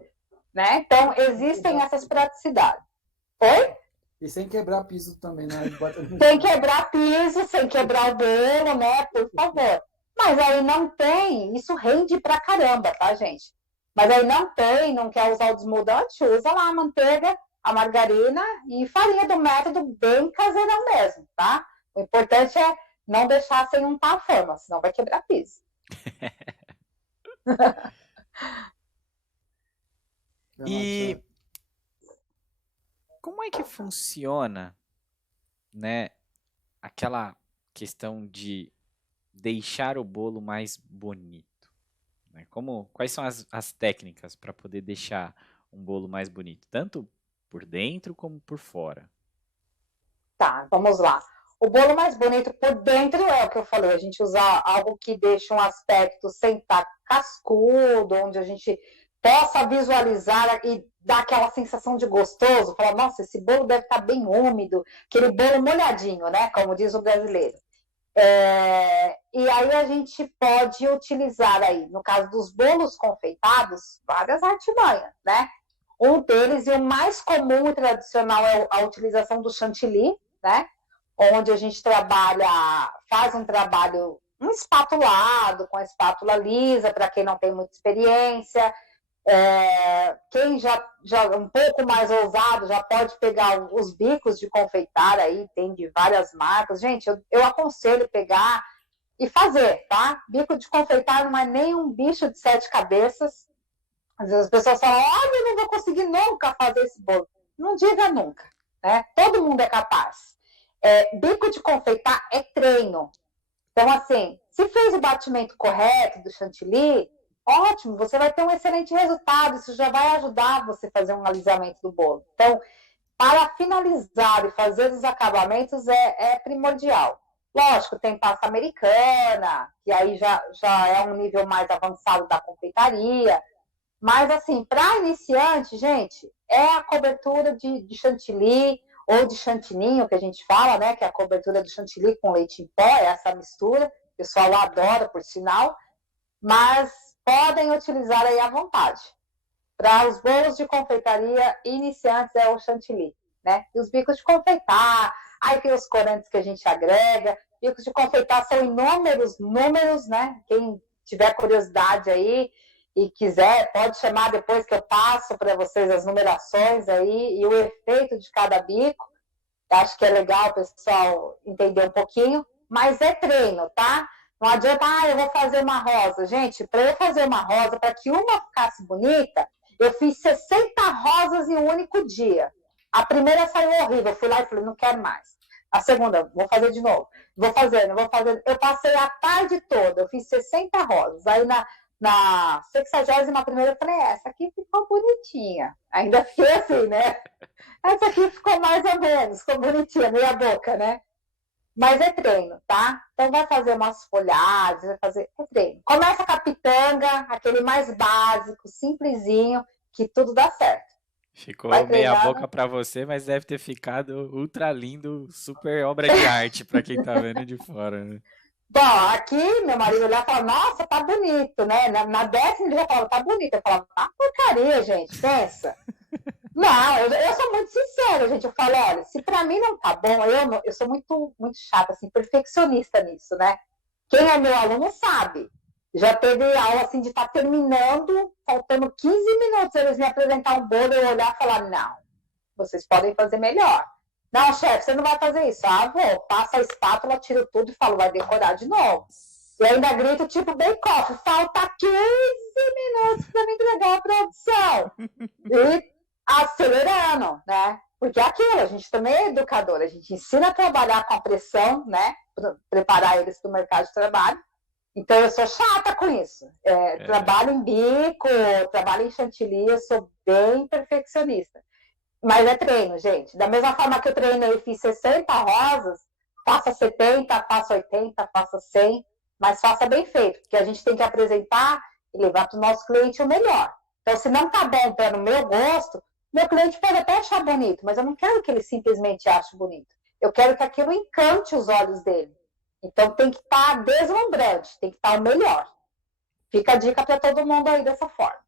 Né? Então, existem essas praticidades. Oi? E sem quebrar piso também, né? Sem quebrar piso, sem quebrar o bolo, né? Por favor. Mas aí não tem, isso rende pra caramba, tá, gente? Mas aí não tem, não quer usar o desmoldante, usa lá a manteiga, a margarina e farinha do método bem caseirão mesmo, tá? O importante é não deixar sem untar a forma, senão vai quebrar piso. E como é que funciona, né, aquela questão de deixar o bolo mais bonito? Né? Quais são as técnicas para poder deixar um bolo mais bonito, tanto por dentro como por fora? Tá, vamos lá. O bolo mais bonito por dentro é o que eu falei, a gente usar algo que deixa um aspecto sem estar cascudo, onde a gente possa visualizar e dar aquela sensação de gostoso, falar, nossa, esse bolo deve estar bem úmido, aquele bolo molhadinho, né, como diz o brasileiro. E aí a gente pode utilizar aí, no caso dos bolos confeitados, várias artimanhas, né? Um deles, e o mais comum e tradicional, é a utilização do chantilly, né? Onde a gente faz um trabalho espatulado, com a espátula lisa, para quem não tem muita experiência. Quem já um pouco mais ousado já pode pegar os bicos de confeitar aí, tem de várias marcas. Gente, eu aconselho pegar e fazer, tá? Bico de confeitar não é nem um bicho de 7 cabeças. Às vezes as pessoas falam, olha, eu não vou conseguir nunca fazer esse bolo. Não diga nunca, né? Todo mundo é capaz. Bico de confeitar é treino. Então, assim, se fez o batimento correto do chantilly, ótimo, você vai ter um excelente resultado. Isso já vai ajudar você a fazer um alisamento do bolo. Então, para finalizar e fazer os acabamentos é primordial. Lógico, tem pasta americana, que aí já é um nível mais avançado da confeitaria. Mas, assim, para iniciante, gente, é a cobertura de chantilly ou de chantininho, que a gente fala, né? Que é a cobertura do chantilly com leite em pó, é essa mistura. O pessoal adora, por sinal. Mas podem utilizar aí à vontade. Para os bolos de confeitaria iniciantes é o chantilly, né? E os bicos de confeitar, aí tem os corantes que a gente agrega. Bicos de confeitar são inúmeros números, né? Quem tiver curiosidade aí e quiser, pode chamar depois que eu passo para vocês as numerações aí e o efeito de cada bico. Eu acho que é legal o pessoal entender um pouquinho, mas é treino, tá? Não adianta, eu vou fazer uma rosa. Gente, para eu fazer uma rosa, para que uma ficasse bonita, eu fiz 60 rosas em um único dia. A primeira saiu horrível, eu fui lá e falei, não quero mais. A segunda, vou fazer de novo. Vou fazer. Eu passei a tarde toda, eu fiz 60 rosas. Aí na 61ª eu falei, essa aqui ficou bonitinha. Ainda fiquei assim, né? Essa aqui ficou mais ou menos, ficou bonitinha, meia boca, né? Mas é treino, tá? Então vai fazer umas folhagens, vai fazer... É treino. Começa com a pitanga, aquele mais básico, simplesinho, que tudo dá certo. Ficou meia boca para você, mas deve ter ficado ultra lindo, super obra de arte para quem tá vendo de fora, né? Bom, aqui meu marido olhava e falava, nossa, tá bonito, né? Na 10ª ele já falava, tá bonito. Eu falava, tá porcaria, gente, pensa. Não, eu sou muito sincera, gente. Eu falo, olha, se pra mim não tá bom, eu sou muito, muito chata, assim, perfeccionista nisso, né? Quem é meu aluno sabe. Já teve aula, assim, de estar terminando, faltando 15 minutos, eles me apresentar um bolo, eu olhar e falar, não, vocês podem fazer melhor. Não, chefe, você não vai fazer isso. Vou. Passa a espátula, tiro tudo e falo, vai decorar de novo. E ainda grito, tipo, bake-off, falta 15 minutos para me entregar a produção. E acelerando, né? Porque é aquilo, a gente também é educador, a gente ensina a trabalhar com a pressão, né? Preparar eles para o mercado de trabalho. Então, eu sou chata com isso. Trabalho em bico, trabalho em chantilly, eu sou bem perfeccionista. Mas é treino, gente. Da mesma forma que eu treinei e fiz 60 rosas, faça 70, faça 80, faça 100, mas faça bem feito, porque a gente tem que apresentar e levar para o nosso cliente o melhor. Então, se não está bom para o meu gosto, meu cliente pode até achar bonito, mas eu não quero que ele simplesmente ache bonito. Eu quero que aquilo encante os olhos dele. Então, tem que estar deslumbrante, tem que estar o melhor. Fica a dica para todo mundo aí dessa forma.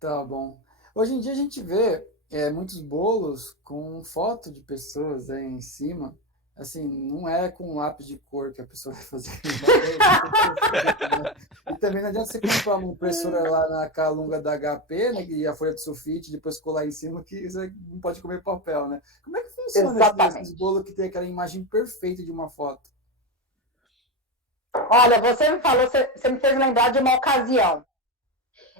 Tá bom. Hoje em dia a gente vê muitos bolos com foto de pessoas aí em cima. Assim, não é com lápis de cor que a pessoa vai fazer. E também não adianta você comprar uma impressora lá na Calunga da HP, né, e a folha de sulfite, depois colar em cima, que você não pode comer papel, né? Como é que funciona esse bolo que tem aquela imagem perfeita de uma foto? Olha, você me falou, você me fez lembrar de uma ocasião.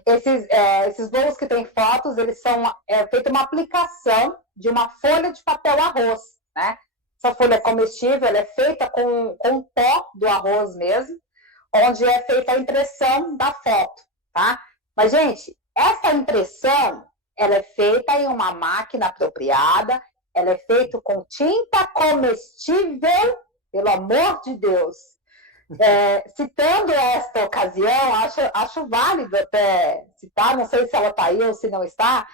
Esses bolos que têm fotos, eles são feita uma aplicação de uma folha de papel arroz, né? Essa folha é comestível, ela é feita com o pó do arroz mesmo, onde é feita a impressão da foto, tá? Mas, gente, essa impressão, ela é feita em uma máquina apropriada, ela é feita com tinta comestível, pelo amor de Deus. Citando esta ocasião, acho válido até citar, não sei se ela está aí ou se não está,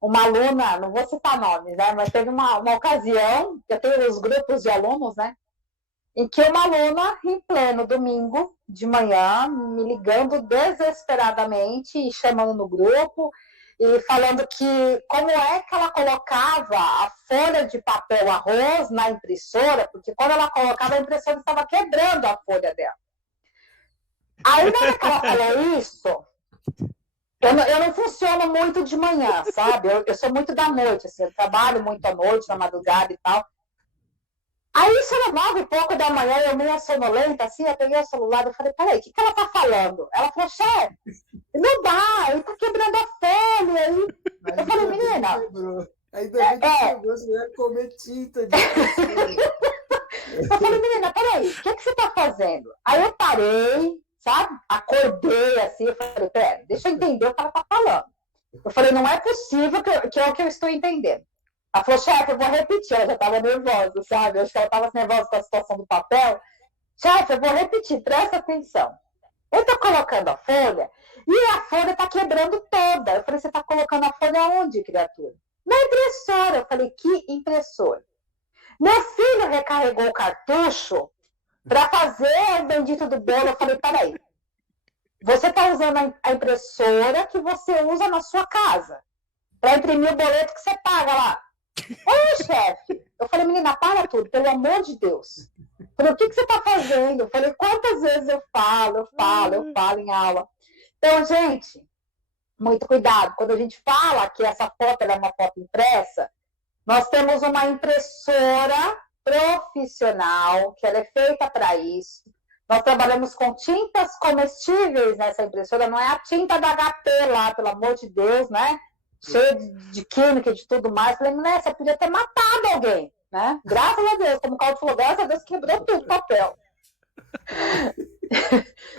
uma aluna, não vou citar nomes, né, mas teve uma ocasião, eu tenho os grupos de alunos, né, em que uma aluna, em pleno domingo de manhã, me ligando desesperadamente e chamando no grupo e falando que como é que ela colocava a folha de papel arroz na impressora, porque quando ela colocava a impressora estava quebrando a folha dela. Aí na hora que ela falou isso, eu não funciono muito de manhã, sabe? Eu sou muito da noite, assim, eu trabalho muito à noite, na madrugada e tal. Aí isso era 9h pouco da manhã, eu meio sonolenta, assim, eu peguei o celular e falei, peraí, o que ela tá falando? Ela falou, chefe, não dá, ele tá quebrando a folha. Aí eu falei, menina... Ainda bem que quebrou, você ia comer tinta de Eu falei, menina, peraí, o que você tá fazendo? Aí eu parei, sabe? Acordei assim, eu falei, pera, deixa eu entender o que ela tá falando. Eu falei, não é possível que é o que eu estou entendendo. Ela falou, chefe, eu vou repetir. Ela já estava nervosa, sabe? Eu acho que ela estava nervosa com a situação do papel. Chefe, eu vou repetir, presta atenção. Eu estou colocando a folha e a folha está quebrando toda. Eu falei, você está colocando a folha onde, criatura? Na impressora. Eu falei, que impressora? Meu filho recarregou o cartucho para fazer o bendito do bolo. Eu falei, peraí, você está usando a impressora que você usa na sua casa para imprimir o boleto que você paga lá. Ô, chefe! Eu falei, menina, para tudo, pelo amor de Deus. Eu falei, o que você está fazendo? Eu falei, quantas vezes eu falo em aula. Então, gente, muito cuidado. Quando a gente fala que essa foto é uma foto impressa, nós temos uma impressora profissional, que ela é feita para isso. Nós trabalhamos com tintas comestíveis nessa impressora, não é a tinta da HP lá, pelo amor de Deus, né? Cheio de química e de tudo mais. Falei, né, você podia ter matado alguém, né? Graças a Deus, como o Claudio falou, graças a Deus quebrou tudo o papel.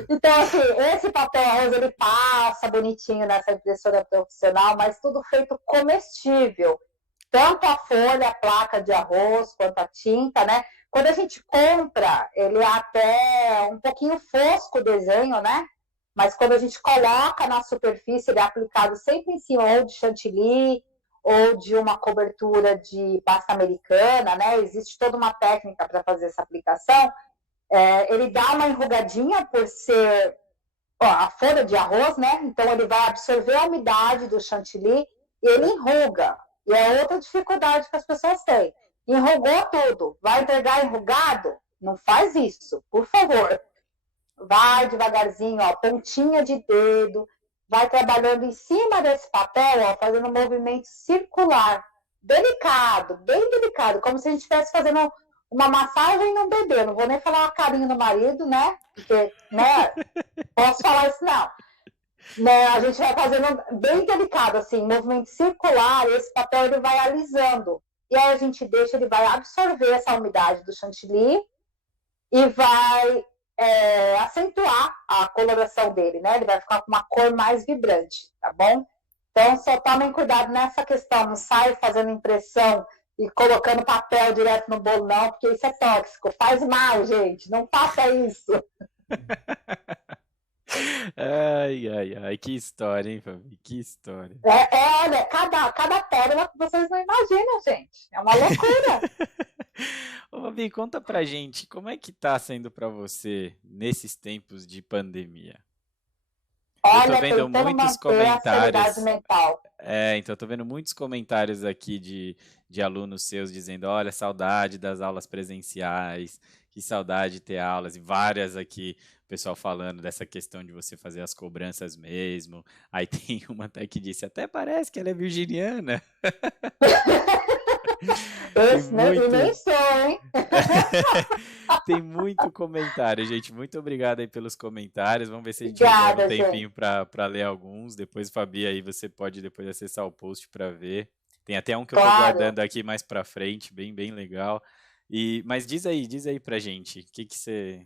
Então, assim, esse papel arroz, ele passa bonitinho nessa impressora profissional, mas tudo feito comestível. Tanto a folha, a placa de arroz, quanto a tinta, né? Quando a gente compra, ele é até um pouquinho fosco o desenho, né? Mas quando a gente coloca na superfície, ele é aplicado sempre em cima ou de chantilly ou de uma cobertura de pasta americana, né? Existe toda uma técnica para fazer essa aplicação. Ele dá uma enrugadinha por ser a folha de arroz, né? Então ele vai absorver a umidade do chantilly e ele enruga. E é outra dificuldade que as pessoas têm. Enrugou tudo, vai entregar enrugado? Não faz isso, por favor. Vai devagarzinho, ó, pontinha de dedo, vai trabalhando em cima desse papel, ó, fazendo um movimento circular, delicado, bem delicado, como se a gente estivesse fazendo uma massagem no bebê. Não vou nem falar carinho no marido, né? Porque, né? Posso falar isso não. Né, a gente vai fazendo bem delicado, assim, movimento circular, e esse papel ele vai alisando. E aí a gente deixa, ele vai absorver essa umidade do chantilly e vai acentuar a coloração dele, né? Ele vai ficar com uma cor mais vibrante, tá bom? Então, só tomem cuidado nessa questão, não sai fazendo impressão e colocando papel direto no bolo, não, porque isso é tóxico. Faz mal, gente, não faça isso. Ai, que história, hein, Fabi? Que história. Olha, cada pérola que vocês não imaginam, gente. É uma loucura. Ô, Fabi, conta pra gente, como é que tá sendo pra você nesses tempos de pandemia? Olha, eu tô vendo muitos comentários. Mental. Então eu tô vendo muitos comentários aqui de alunos seus dizendo, olha, saudade das aulas presenciais, que saudade de ter aulas, e várias aqui, o pessoal falando dessa questão de você fazer as cobranças mesmo. Aí tem uma até que disse, até parece que ela é virginiana. Nem sou, hein? Tem muito comentário, gente. Muito obrigado aí pelos comentários. Vamos ver se a gente reserva um tempinho para ler alguns. Depois, Fabi, aí você pode depois acessar o post para ver. Tem até um que eu tô guardando aqui mais para frente, bem legal. Mas diz aí pra gente,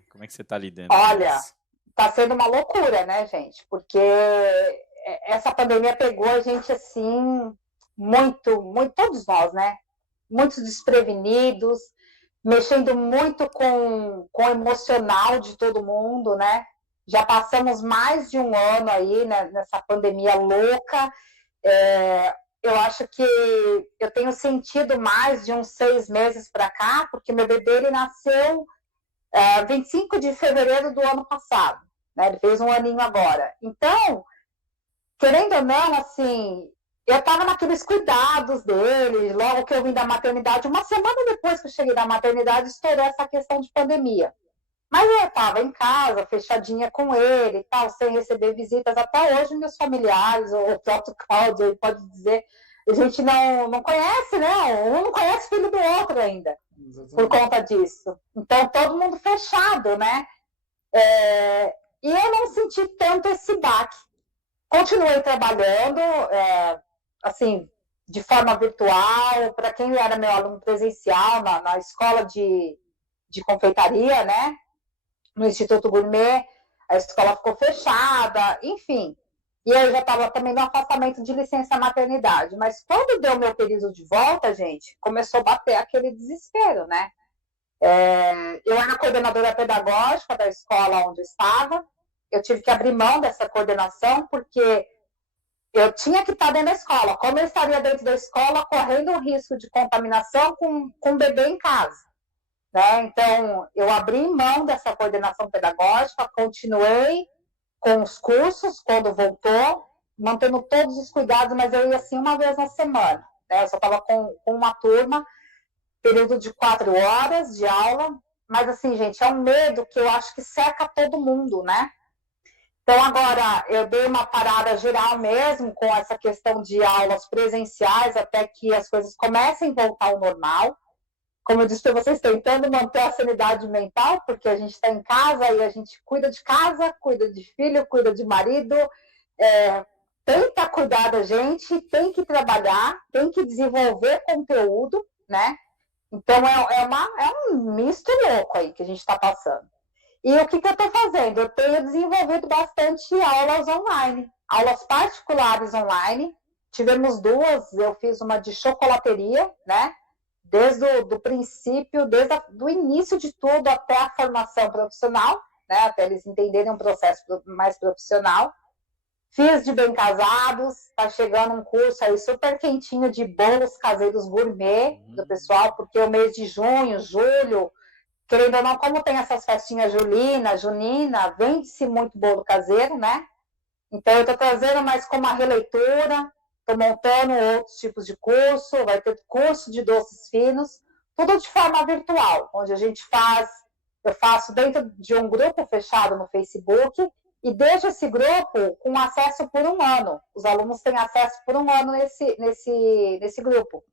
como é que você tá lidando com Olha, isso? Tá sendo uma loucura, né, gente? Porque essa pandemia pegou a gente assim, muito, todos nós, né? Muitos desprevenidos, mexendo muito com o emocional de todo mundo, né? Já passamos mais de um ano aí, né, nessa pandemia louca. Eu acho que eu tenho sentido mais de uns 6 meses para cá, porque meu bebê ele nasceu 25 de fevereiro do ano passado, né? Ele fez um aninho agora. Então, querendo ou não, assim, eu estava naqueles cuidados dele, logo que eu vim da maternidade, uma semana depois que eu cheguei da maternidade, estourou essa questão de pandemia. Mas eu estava em casa, fechadinha com ele e tal, sem receber visitas. Até hoje, meus familiares, o próprio Cláudio, ele pode dizer, a gente não conhece, né? Um não conhece o filho do outro ainda, por conta disso. Então, todo mundo fechado, né? E eu não senti tanto esse baque. Continuei trabalhando, assim, de forma virtual, para quem era meu aluno presencial, na escola de confeitaria, né? No Instituto Gourmet, a escola ficou fechada, enfim. E eu já estava também no afastamento de licença maternidade. Mas quando deu meu período de volta, gente, começou a bater aquele desespero, né? Eu era coordenadora pedagógica da escola onde eu estava. Eu tive que abrir mão dessa coordenação, porque eu tinha que estar dentro da escola. Como eu estaria dentro da escola, correndo o risco de contaminação com um bebê em casa? Né? Então, eu abri mão dessa coordenação pedagógica, continuei com os cursos quando voltou, mantendo todos os cuidados, mas eu ia assim uma vez na semana. Né? Eu só estava com uma turma, período de 4 horas de aula, mas assim, gente, é um medo que eu acho que cerca todo mundo, né? Então, agora, eu dei uma parada geral mesmo com essa questão de aulas presenciais, até que as coisas comecem a voltar ao normal. Como eu disse para vocês, tentando manter a sanidade mental, porque a gente está em casa e a gente cuida de casa, cuida de filho, cuida de marido, tenta cuidar da gente, tem que trabalhar, tem que desenvolver conteúdo, né? Então, é um misto louco aí que a gente está passando. E o que eu estou fazendo? Eu tenho desenvolvido bastante aulas online, aulas particulares online. Tivemos 2, eu fiz uma de chocolateria, né? Desde o princípio, desde o início de tudo até a formação profissional, né? Até eles entenderem um processo mais profissional. Fiz de bem casados, está chegando um curso aí super quentinho de bolos caseiros gourmet do pessoal, porque o mês de junho, julho, querendo ou não, como tem essas festinhas junina, vende-se muito bolo caseiro, né? Então eu estou trazendo mais como uma releitura, estou montando outros tipos de curso, vai ter curso de doces finos, tudo de forma virtual, onde a gente eu faço dentro de um grupo fechado no Facebook e deixo esse grupo com acesso por 1 ano. Os alunos têm acesso por 1 ano nesse grupo.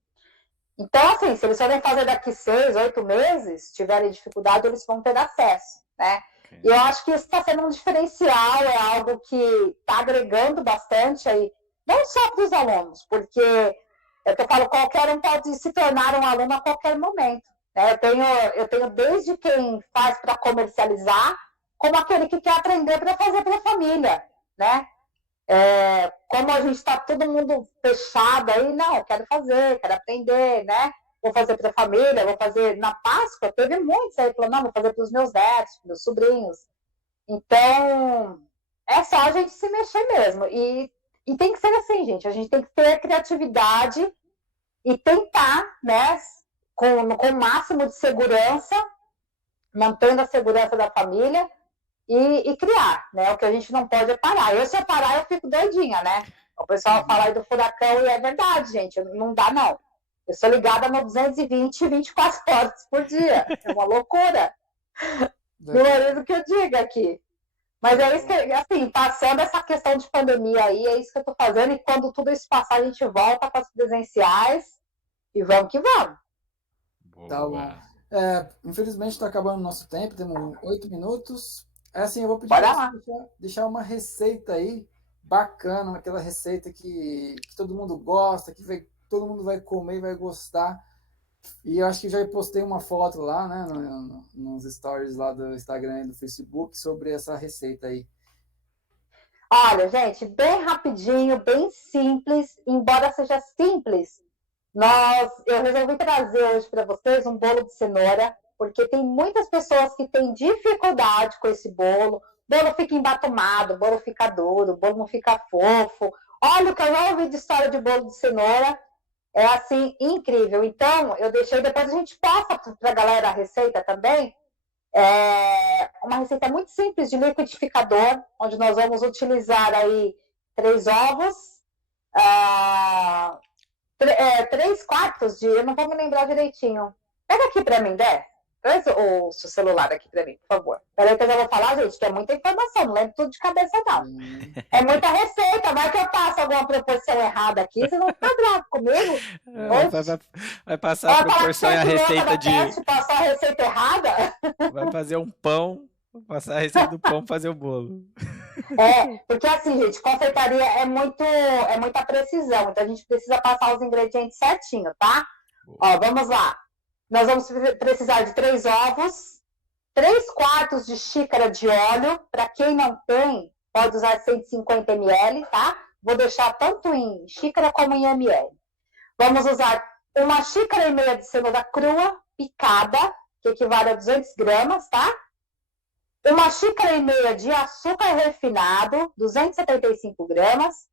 Então, assim, se eles forem fazer daqui 6, 8 meses, tiverem dificuldade, eles vão ter acesso, né? Okay. E eu acho que isso está sendo um diferencial, é algo que está agregando bastante aí, não só para os alunos, porque é que eu falo, qualquer um pode se tornar um aluno a qualquer momento. Né? Eu tenho desde quem faz para comercializar, como aquele que quer aprender para fazer para a família, né? Como a gente está todo mundo fechado aí, não, quero fazer, quero aprender, né? Vou fazer para a família, vou fazer na Páscoa, teve muitos aí falando, não, vou fazer para os meus netos, para meus sobrinhos. Então, é só a gente se mexer mesmo. E tem que ser assim, gente, a gente tem que ter criatividade e tentar, né, com o máximo de segurança, mantendo a segurança da família, e criar, né? O que a gente não pode é parar. Se eu parar, eu fico doidinha, né? O pessoal fala aí do furacão e é verdade, gente. Não dá, não. Eu sou ligada no 220, 24 horas por dia. É uma loucura. Glória que eu diga aqui. Mas é isso que, assim, passando essa questão de pandemia aí, é isso que eu tô fazendo. E quando tudo isso passar, a gente volta com as presenciais e vamos que vamos. Boa. Tá bom. Infelizmente está acabando o nosso tempo, temos 8 minutos. Assim, eu vou pedir para você deixar uma receita aí bacana, aquela receita que todo mundo gosta, que todo mundo vai comer e vai gostar. E eu acho que já postei uma foto lá, né, nos stories lá do Instagram e do Facebook sobre essa receita aí. Olha, gente, bem rapidinho, bem simples, embora seja simples, eu resolvi trazer hoje para vocês um bolo de cenoura, porque tem muitas pessoas que têm dificuldade com esse bolo. O bolo fica embatumado, o bolo fica duro, o bolo não fica fofo. Olha o que eu já ouvi de história de bolo de cenoura. É assim, incrível. Então, eu deixei, depois a gente passa para a galera a receita também. Uma receita muito simples de liquidificador, onde nós vamos utilizar aí 3 ovos, 3 quartos de... Eu não vou me lembrar direitinho. Pega aqui para mim, Dé. Traz o seu celular aqui para mim, por favor. Peraí que eu já vou falar, gente, que é muita informação, não lembro tudo de cabeça, não. É muita receita, vai que eu passo alguma proporção errada aqui, você não fica bravo comigo? Vai passar a proporção e a receita de... Passar a receita errada? Vai fazer um pão, passar a receita do pão, fazer o bolo. Porque assim, gente, confeitaria é muita precisão, então a gente precisa passar os ingredientes certinho, tá? Ó, vamos lá. Nós vamos precisar de 3 ovos, 3 quartos de xícara de óleo. Para quem não tem, pode usar 150 ml, tá? Vou deixar tanto em xícara como em ml. Vamos usar 1,5 xícaras de cenoura crua, picada, que equivale a 200 gramas, tá? 1,5 xícaras de açúcar refinado, 275 gramas.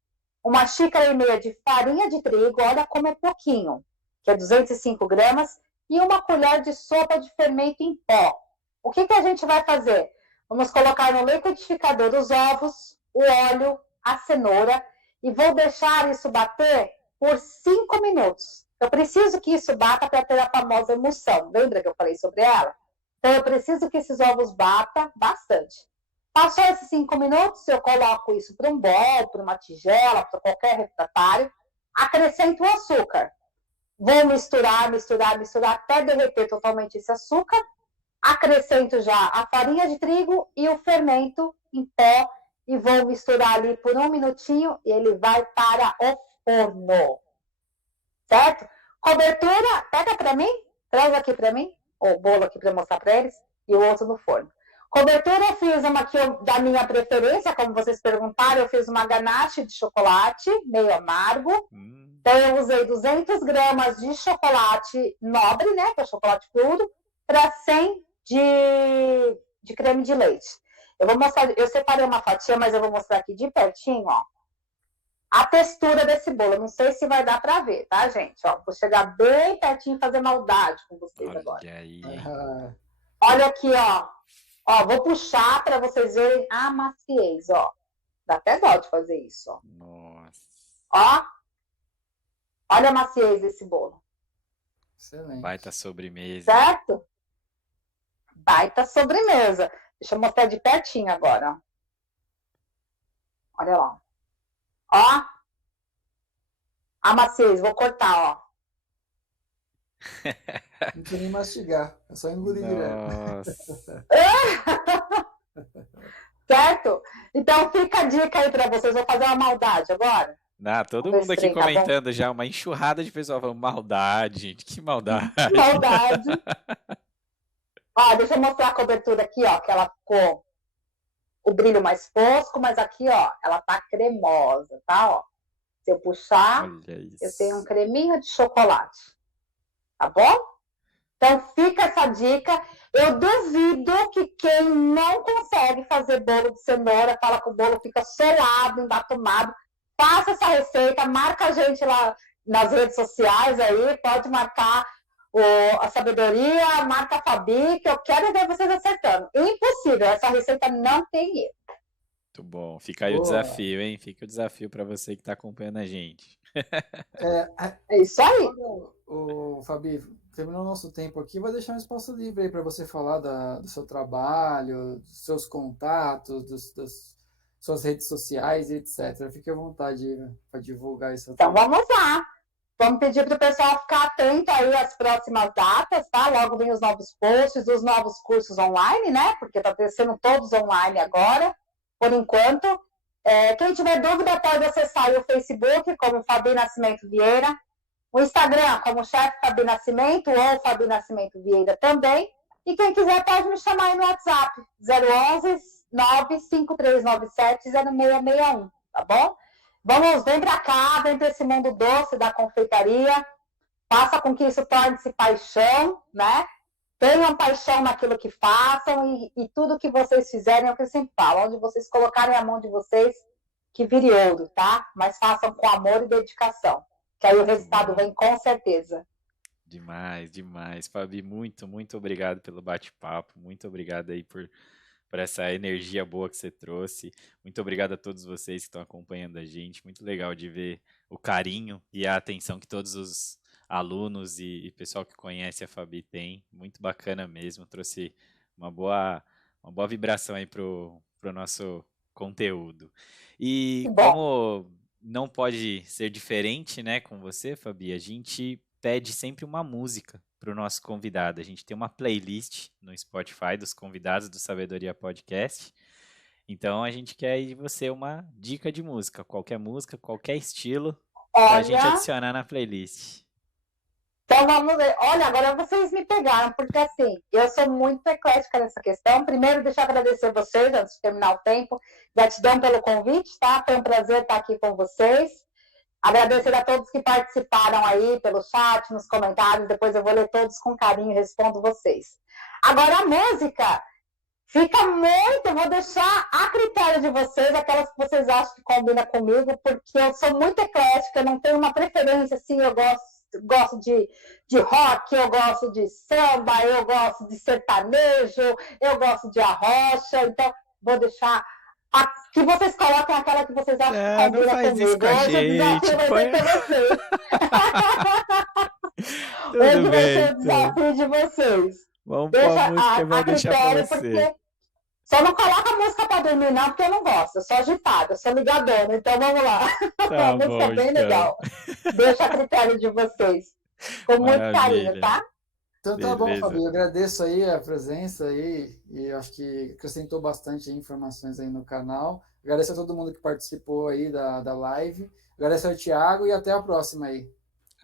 1,5 xícaras de farinha de trigo, olha como é pouquinho, que é 205 gramas. E 1 colher de sopa de fermento em pó. O que a gente vai fazer? Vamos colocar no liquidificador os ovos, o óleo, a cenoura e vou deixar isso bater por 5 minutos. Eu preciso que isso bata para ter a famosa emulsão. Lembra que eu falei sobre ela? Então, eu preciso que esses ovos batam bastante. Passou esses 5 minutos, eu coloco isso para um bol, para uma tigela, para qualquer refratário. Acrescento o açúcar. Vou misturar até derreter totalmente esse açúcar. Acrescento já a farinha de trigo e o fermento em pó e vou misturar ali por 1 minutinho e ele vai para o forno. Certo? Cobertura, pega para mim, traz aqui para mim, o bolo aqui para mostrar para eles e o outro no forno. Cobertura, eu fiz uma aqui da minha preferência, como vocês perguntaram, eu fiz uma ganache de chocolate, meio amargo. Então, eu usei 200 gramas de chocolate nobre, né, que é chocolate puro, para 100 de creme de leite. Eu vou mostrar, eu separei uma fatia, mas eu vou mostrar aqui de pertinho, ó, a textura desse bolo. Eu não sei se vai dar para ver, tá, gente? Ó, vou chegar bem pertinho e fazer maldade com vocês agora. Aí. Olha aqui, ó. Ó, vou puxar para vocês verem a maciez, ó. Dá até dó de fazer isso, ó. Nossa. Ó. Olha a maciez desse bolo. Excelente. Baita sobremesa. Certo? Baita sobremesa. Deixa eu mostrar de pertinho agora, ó. Olha lá. Ó. A maciez, vou cortar, ó. Não precisa nem mastigar, é só engolir direto. Certo? Então fica a dica aí para vocês. Vou fazer uma maldade agora. Todo mundo aqui comentando já, uma enxurrada de pessoal falando maldade, gente, que maldade. Que maldade. Ó, deixa eu mostrar a cobertura aqui, ó, que ela ficou o brilho mais fosco, mas aqui, ó, ela tá cremosa, tá, ó. Se eu puxar, eu tenho um creminho de chocolate. Tá bom? Então, fica essa dica. Eu duvido que quem não consegue fazer bolo de cenoura, fala que o bolo fica solado, embatumado, faça essa receita, marca a gente lá nas redes sociais aí, pode marcar a Sabedoria, marca a Fabi, que eu quero ver vocês acertando. Impossível, essa receita não tem erro. Muito bom. Fica aí o desafio, hein? Fica o desafio para você que está acompanhando a gente. É isso aí. Fabi, terminou o nosso tempo aqui, vou deixar um espaço livre aí para você falar do seu trabalho, dos seus contatos, das suas redes sociais, etc. Fique à vontade para divulgar isso. Então vamos lá. Vamos pedir para o pessoal ficar atento aí às próximas datas, tá? Logo vem os novos posts, dos novos cursos online, né? Porque está sendo todos online agora, por enquanto. Quem tiver dúvida pode acessar o Facebook, como Fabi Nascimento Vieira, o Instagram, como Chefe Fabi Nascimento, ou Fabi Nascimento Vieira também. E quem quiser pode me chamar aí no WhatsApp, 011 95397 0661, tá bom? Vem para cá, vem para esse mundo doce da confeitaria, faça com que isso torne-se paixão, né? Tenham paixão naquilo que façam e tudo que vocês fizerem é o que eu sempre falo, onde vocês colocarem a mão de vocês, que vire ouro, tá? Mas façam com amor e dedicação, que aí o resultado vem com certeza. Demais, demais. Fabi, muito, muito obrigado pelo bate-papo. Muito obrigado aí por essa energia boa que você trouxe. Muito obrigado a todos vocês que estão acompanhando a gente. Muito legal de ver o carinho e a atenção que todos os alunos e pessoal que conhece a Fabi tem. Muito bacana mesmo. Trouxe uma boa vibração aí pro nosso conteúdo. Que E bom. como não pode ser diferente, né, com você, Fabi, a gente pede sempre uma música para o nosso convidado. A gente tem uma playlist no Spotify dos convidados do Sabedoria Podcast. Então a gente quer aí de você uma dica de música, qualquer estilo, para a gente Olha, adicionar na playlist. então vamos ver. Olha, agora vocês me pegaram, porque assim, eu sou muito eclética nessa questão. Primeiro, deixa eu agradecer vocês, antes de terminar o tempo. Gratidão pelo convite, tá? Foi um prazer estar aqui com vocês. Agradecer a todos que participaram aí pelo chat, nos comentários. Depois eu vou ler todos com carinho e respondo vocês. Agora, a música fica muito, eu vou deixar a critério de vocês, aquelas que vocês acham que combina comigo, porque eu sou muito eclética, eu não tenho uma preferência, assim, eu gosto de rock, eu gosto de samba, eu gosto de sertanejo, eu gosto de arrocha, então vou deixar que vocês coloquem aquela que vocês acham que Não, não combina faz isso comigo. com a Hoje o gente. desafio vai ser com vocês. Hoje Tudo vai bem, ser o então. desafio de vocês. Vamos pôr Deixa a música, vamos a deixar para critério, você. porque só não coloca a música para dormir, não, porque eu não gosto. Eu sou agitada, eu sou ligadona. Então vamos lá. Tá A música bom, é bem então. legal. Deixa a critério de vocês. Com muito carinho, Maravilha. tá? Então tá bom, Beleza. Fabi, eu agradeço aí a presença aí e eu acho que acrescentou bastante informações aí no canal. Agradeço a todo mundo que participou aí da live. Agradeço ao Thiago e até a próxima aí.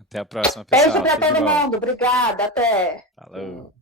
Até a próxima, Beijo pessoal. para Tudo de todo bom. mundo. Obrigada. Até. Falou.